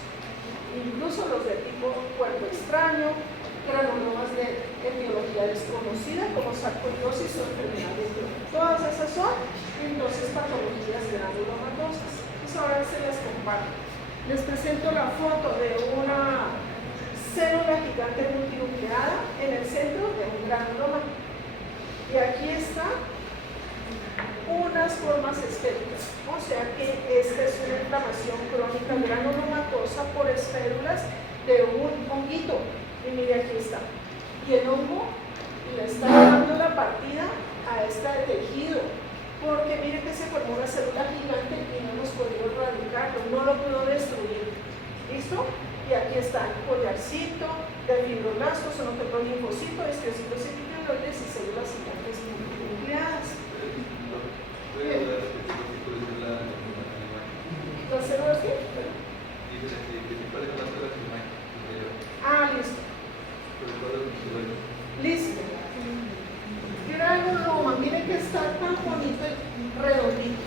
incluso los de tipo cuerpo extraño, granulomas de etiología desconocida como sarcoidosis o enfermedad de Crohn. Todas esas son entonces patologías granulomatosas. Pues ahora se las comparto. Les presento la foto de una célula gigante multinucleada en el centro de un granuloma. Y aquí está unas formas esféricas, o sea que esta es una inflamación crónica granulomatosa por esférulas de un honguito. Y mire, aquí está. Y el hongo le está dando la partida a este tejido, porque mire que se formó una célula gigante y no hemos podido erradicarlo, no lo pudo destruir. ¿Listo? Y aquí está el collarcito de fibroblastos, son otro linfocito, histiocitos epitelioides y células gigantes multinucleadas. ¿La célula qué? Ah, listo. Listo. Granuloma, miren que está tan bonito y redondito,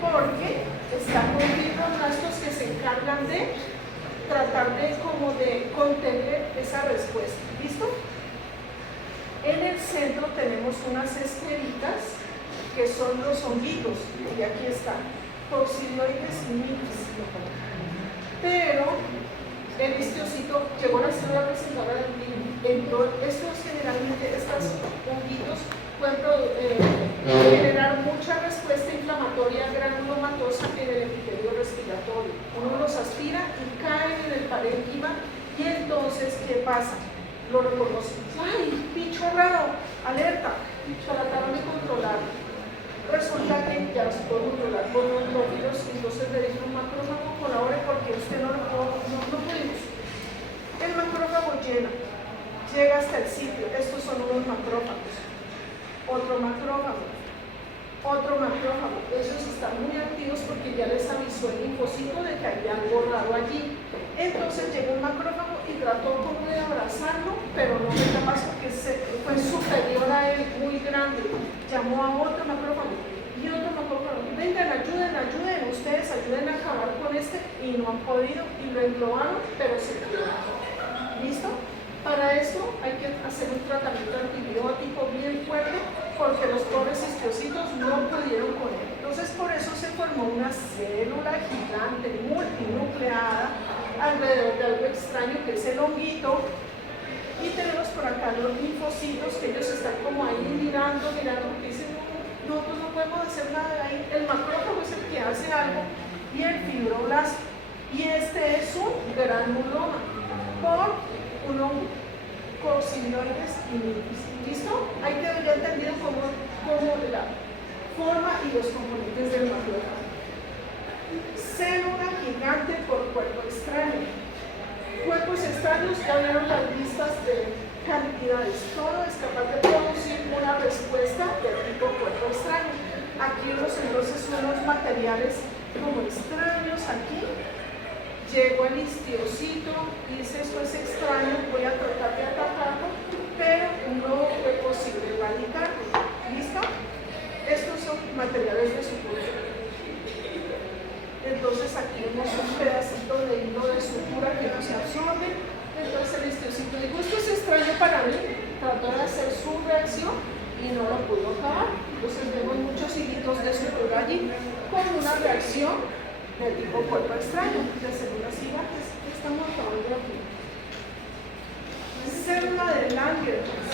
porque está con fibroblastos que se encargan de tratar de contener esa respuesta. ¿Listo? En el centro tenemos unas esferitas que son los honguitos, y aquí están, toxidioides minis. Pero el histiocito llegó a la célula presentadora del virus. Estos generalmente, estos honguitos pueden generar mucha respuesta inflamatoria granulomatosa en el epitelio respiratorio. Uno los aspira y caen en el parénquima, y entonces, ¿qué pasa? Lo reconocen. ¡Ay, bicho raro! ¡Alerta! Trataron de controlarlo. Resulta que ya los puedo controlar con neutrófilos, entonces le dije a un macrófago: colabore porque usted no podemos. El macrófago llega hasta el sitio. Estos son unos macrófagos. Otro macrófago. otro macrófago. Esos están muy activos porque ya les avisó el linfocito de que había algo raro allí. Entonces llegó un macrófago y trató como de abrazarlo, pero no fue capaz porque fue superior a él, muy grande. Llamó a otro macrófago y otro macrófago. Vengan, ayuden, ustedes ayuden a acabar con este, y no han podido y lo englobaron, pero se quedó. ¿Listo? Para esto hay que hacer un tratamiento antibiótico bien fuerte porque los pobres histiocitos no pudieron con él. Entonces por eso se formó una célula gigante multinucleada alrededor de algo extraño que es el honguito, y tenemos por acá los linfocitos que ellos están como ahí mirando porque dicen nosotros no podemos hacer nada ahí. El macrófago es el que hace algo y el fibroblasto, y este es un granuloma por un hongo, coccidioides mimetis. ¿Listo? Ahí quedó ya entendido cómo la forma y los componentes del macrófago. Célula gigante por cuerpo extraño. Cuerpos extraños, ya vieron las listas de cantidades. Todo es capaz de producir una respuesta del tipo cuerpo extraño. Aquí vemos entonces unos materiales como extraños aquí. Llegó el histiocito, dice esto es extraño, voy a tratar de atacarlo, pero no fue posible erradicarlo. ¿Listo? Estos son materiales de sutura. Entonces aquí vemos un pedacito de hilo de sutura que no se absorbe. Entonces el histiocito dijo, esto es extraño para mí, trató de hacer su reacción y no lo pudo acabar. Entonces vemos muchos hilitos de sutura allí con una reacción del tipo cuerpo extraño, de células gigantes que estamos acabando aquí. Célula de Langerhans.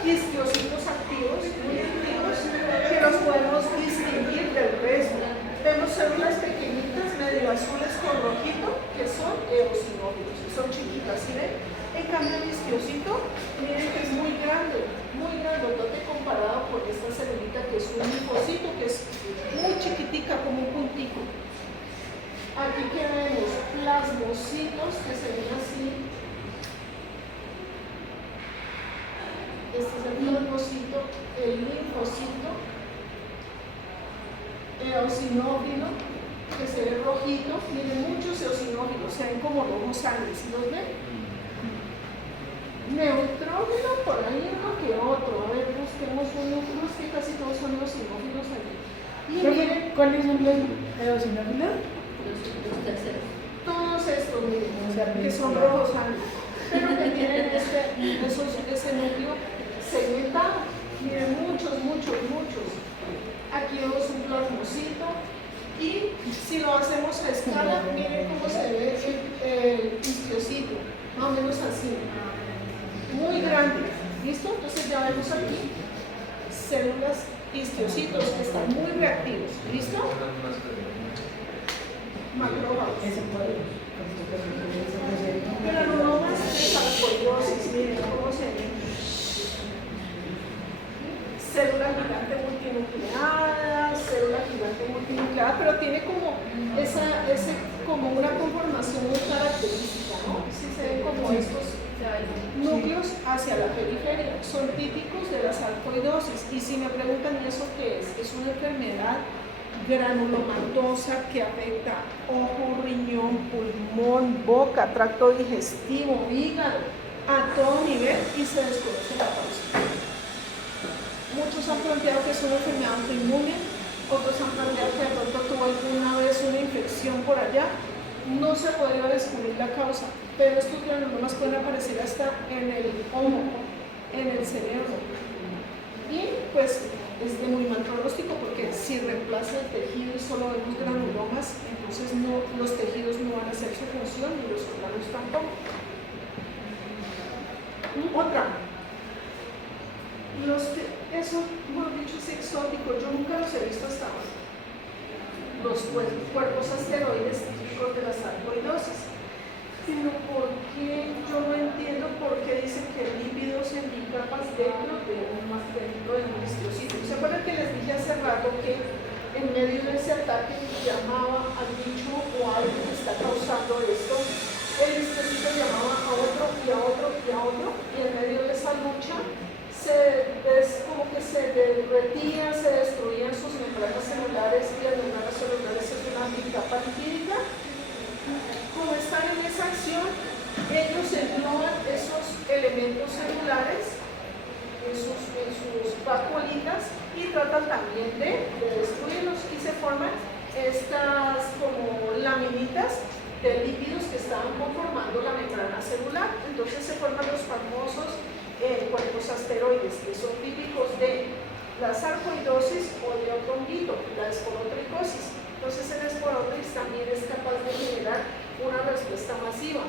Histiocitos activos, muy activos, que los podemos distinguir del resto. Vemos células pequeñitas, medio azules con rojito, que son eosinófilos, son chiquitas, ¿sí ven? En cambio el histiocito, miren que es muy grande, grandote comparado con esta celulita que es un linfocito, que es muy chiquitica, como un puntito. Aquí que vemos plasmocitos que se ven así. Este es el plasmocito, el linfocito, eosinófilo, que se ve rojito. Miren, muchos eosinófilos, se ven como rojos sangre, ¿sí los ven? Neutrófilo, por ahí uno que otro. A ver, busquemos un núcleo, que casi todos son eosinófilos allí. Y miren, ¿cuáles son los eosinófilos? Los terceros. todos estos, miren, que son rojos sangre, pero que tienen ese núcleo segmentado. Miren, muchos. Aquí vemos un plasmocito. Y si lo hacemos a escala, miren cómo se ve el histiocito, más o menos así. Muy grande. ¿Listo? Entonces ya vemos aquí células histiocitos que están muy reactivos. ¿Listo? Macrófagos. Granulomas de sarcoidosis. Miren cómo se ven. Célula gigante multinucleada, pero tiene como como una conformación muy característica, ¿no? Si se ven como estos núcleos hacia la periferia, son típicos de la sarcoidosis. Y si me preguntan, ¿y eso qué es? Es una enfermedad granulomatosa que afecta ojo, riñón, pulmón, boca, tracto digestivo, hígado, a todo nivel, y se desconoce la causa. Muchos han planteado que es una enfermedad autoinmune, otros han planteado que de pronto tuvo alguna vez una infección por allá. No se podría descubrir la causa, pero estos granulomas pueden aparecer hasta en el ojo, en el cerebro. Y pues es de muy mal pronóstico porque si reemplaza el tejido y solo vemos granulomas, entonces los tejidos no van a hacer su función y los órganos tampoco. Otra. Eso, bueno, dicho, es exótico, yo nunca los he visto hasta ahora. Los cuerpos asteroides típicos de la sarcoidosis. Pero ¿por qué? Yo no entiendo por qué dicen que lípidos en bicapas dentro de un histiocito. ¿Se acuerdan que les dije hace rato que en medio de ese ataque llamaba al bicho o a algo que está causando esto? El histiocito llamaba a otro y a otro y a otro, y en medio de esa lucha como que se derretían, se destruían sus membranas celulares y las membranas celulares es una capa lipídica. Como están en esa acción, ellos engloban esos elementos celulares en sus vacuolitas y tratan también de destruirlos y se forman estas como laminitas de lípidos que estaban conformando la membrana celular. Entonces se forman los famosos cuerpos asteroides, que son típicos de la sarcoidosis o de otronguito, la esporotricosis. Entonces el esporotricosis también es capaz de generar una respuesta masiva,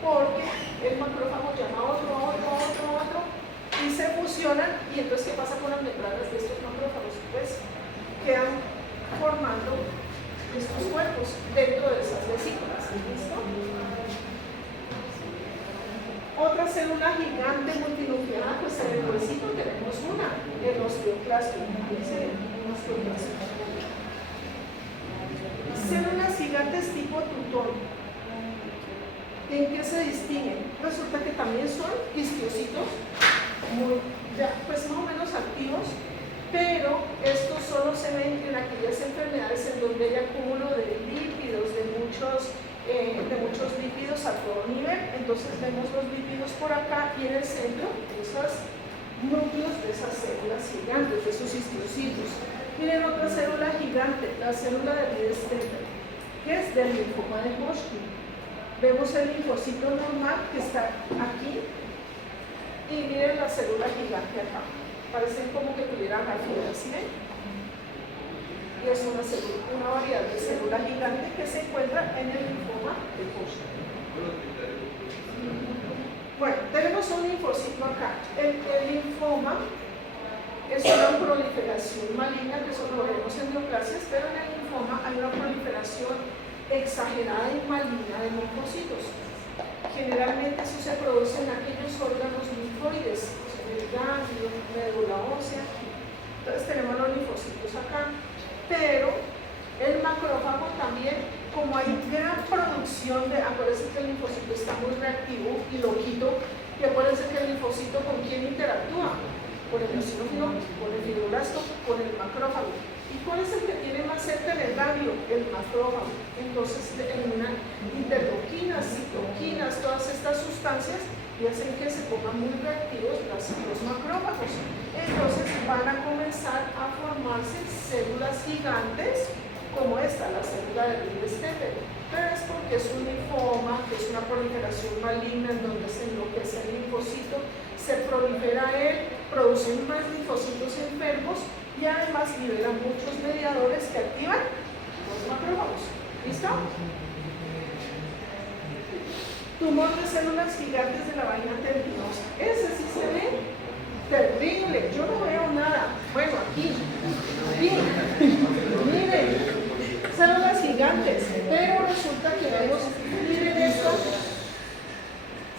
porque el macrófago llama a otro, y se fusionan, y entonces ¿qué pasa con las membranas de estos macrófagos? Pues quedan formando estos cuerpos dentro de esas vesículas. ¿Listo? Otra célula gigante multinucleada, pues en el huesito tenemos una, el osteoclasto. Células gigantes tipo tutón. ¿En qué se distinguen? Resulta que también son histiocitos, pues más o menos activos, pero estos solo se ven en aquellas enfermedades en donde hay acúmulo de lípidos, de muchos lípidos a todo nivel. Entonces vemos los lípidos por acá y en el centro esos núcleos de esas células gigantes, de esos histiocitos. Miren otra célula gigante, la célula de Biedestetter, que es del linfoma de Hodgkin. Vemos el linfocito normal que está aquí y miren la célula gigante acá. Parecen como que tuvieran alfileres, ¿sí ven? Y es una variedad de célula gigante que se encuentra en el linfoma de Hodgkin. Bueno, tenemos un linfocito acá. El linfoma es una proliferación maligna, que eso lo veremos en neoplasias, pero en el linfoma hay una proliferación exagerada y maligna de linfocitos. Generalmente eso se produce en aquellos órganos linfoides, el ganglio, médula ósea. Entonces tenemos los linfocitos acá, pero el macrófago también, como hay gran producción de, acuérdense que el linfocito está muy reactivo y lo quito, y acuérdense que el linfocito con quién interactúa, con el eosinófilo, con el fibroblasto, con el macrófago. ¿Y cuál es el que tiene más cerca el ganglio? El macrófago. Entonces eliminan interleuquinas, citoquinas, todas estas sustancias y hacen que se pongan muy reactivos los macrófagos. Entonces van a comenzar a formarse células gigantes como esta, la célula de Biedestetter. Pero es porque es un linfoma, que es una proliferación maligna en donde se enloquece el linfocito, se prolifera él, producen más linfocitos enfermos y además liberan muchos mediadores que activan los macrófagos. ¿Listo? Tumor de células gigantes de la vaina terminosa. Ese sí se ve terrible. Yo no veo nada. Bueno, aquí. Miren, células gigantes. Pero resulta que vemos, miren esto.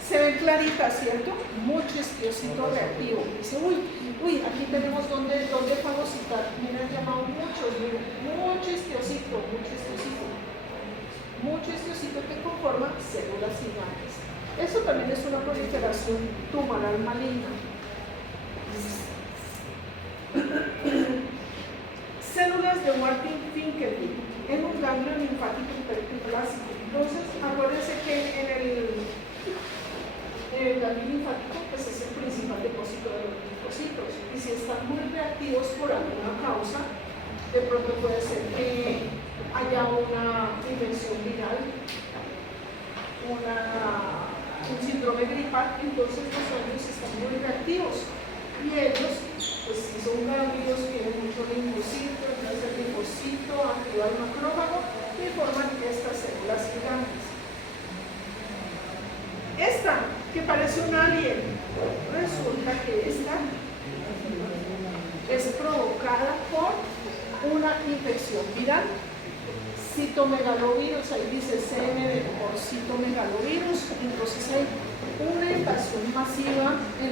Se ven claritas, ¿cierto? Mucho histiocito reactivo. Dice, uy, aquí tenemos donde fagocitar. Miren, han llamado mucho histiocito, mucho histiocito que conforma células gigantes. Eso también es una proliferación tumoral maligna. Células de Warthin-Finkelby en un ganglio linfático hiperplásico. Entonces, acuérdense que en el ganglio linfático pues es el principal depósito de los linfocitos, y si están muy reactivos por alguna causa, de pronto puede ser que haya una infección viral, un síndrome gripal. Entonces los ganglios están muy reactivos y ellos, pues si son ganglios, tienen mucho linfocito, entonces el linfocito activa el macrófago y forman estas células gigantes. Esta, que parece un alien, resulta que esta es provocada por una infección viral. Citomegalovirus, ahí dice CMV por citomegalovirus. Entonces hay una invasión masiva en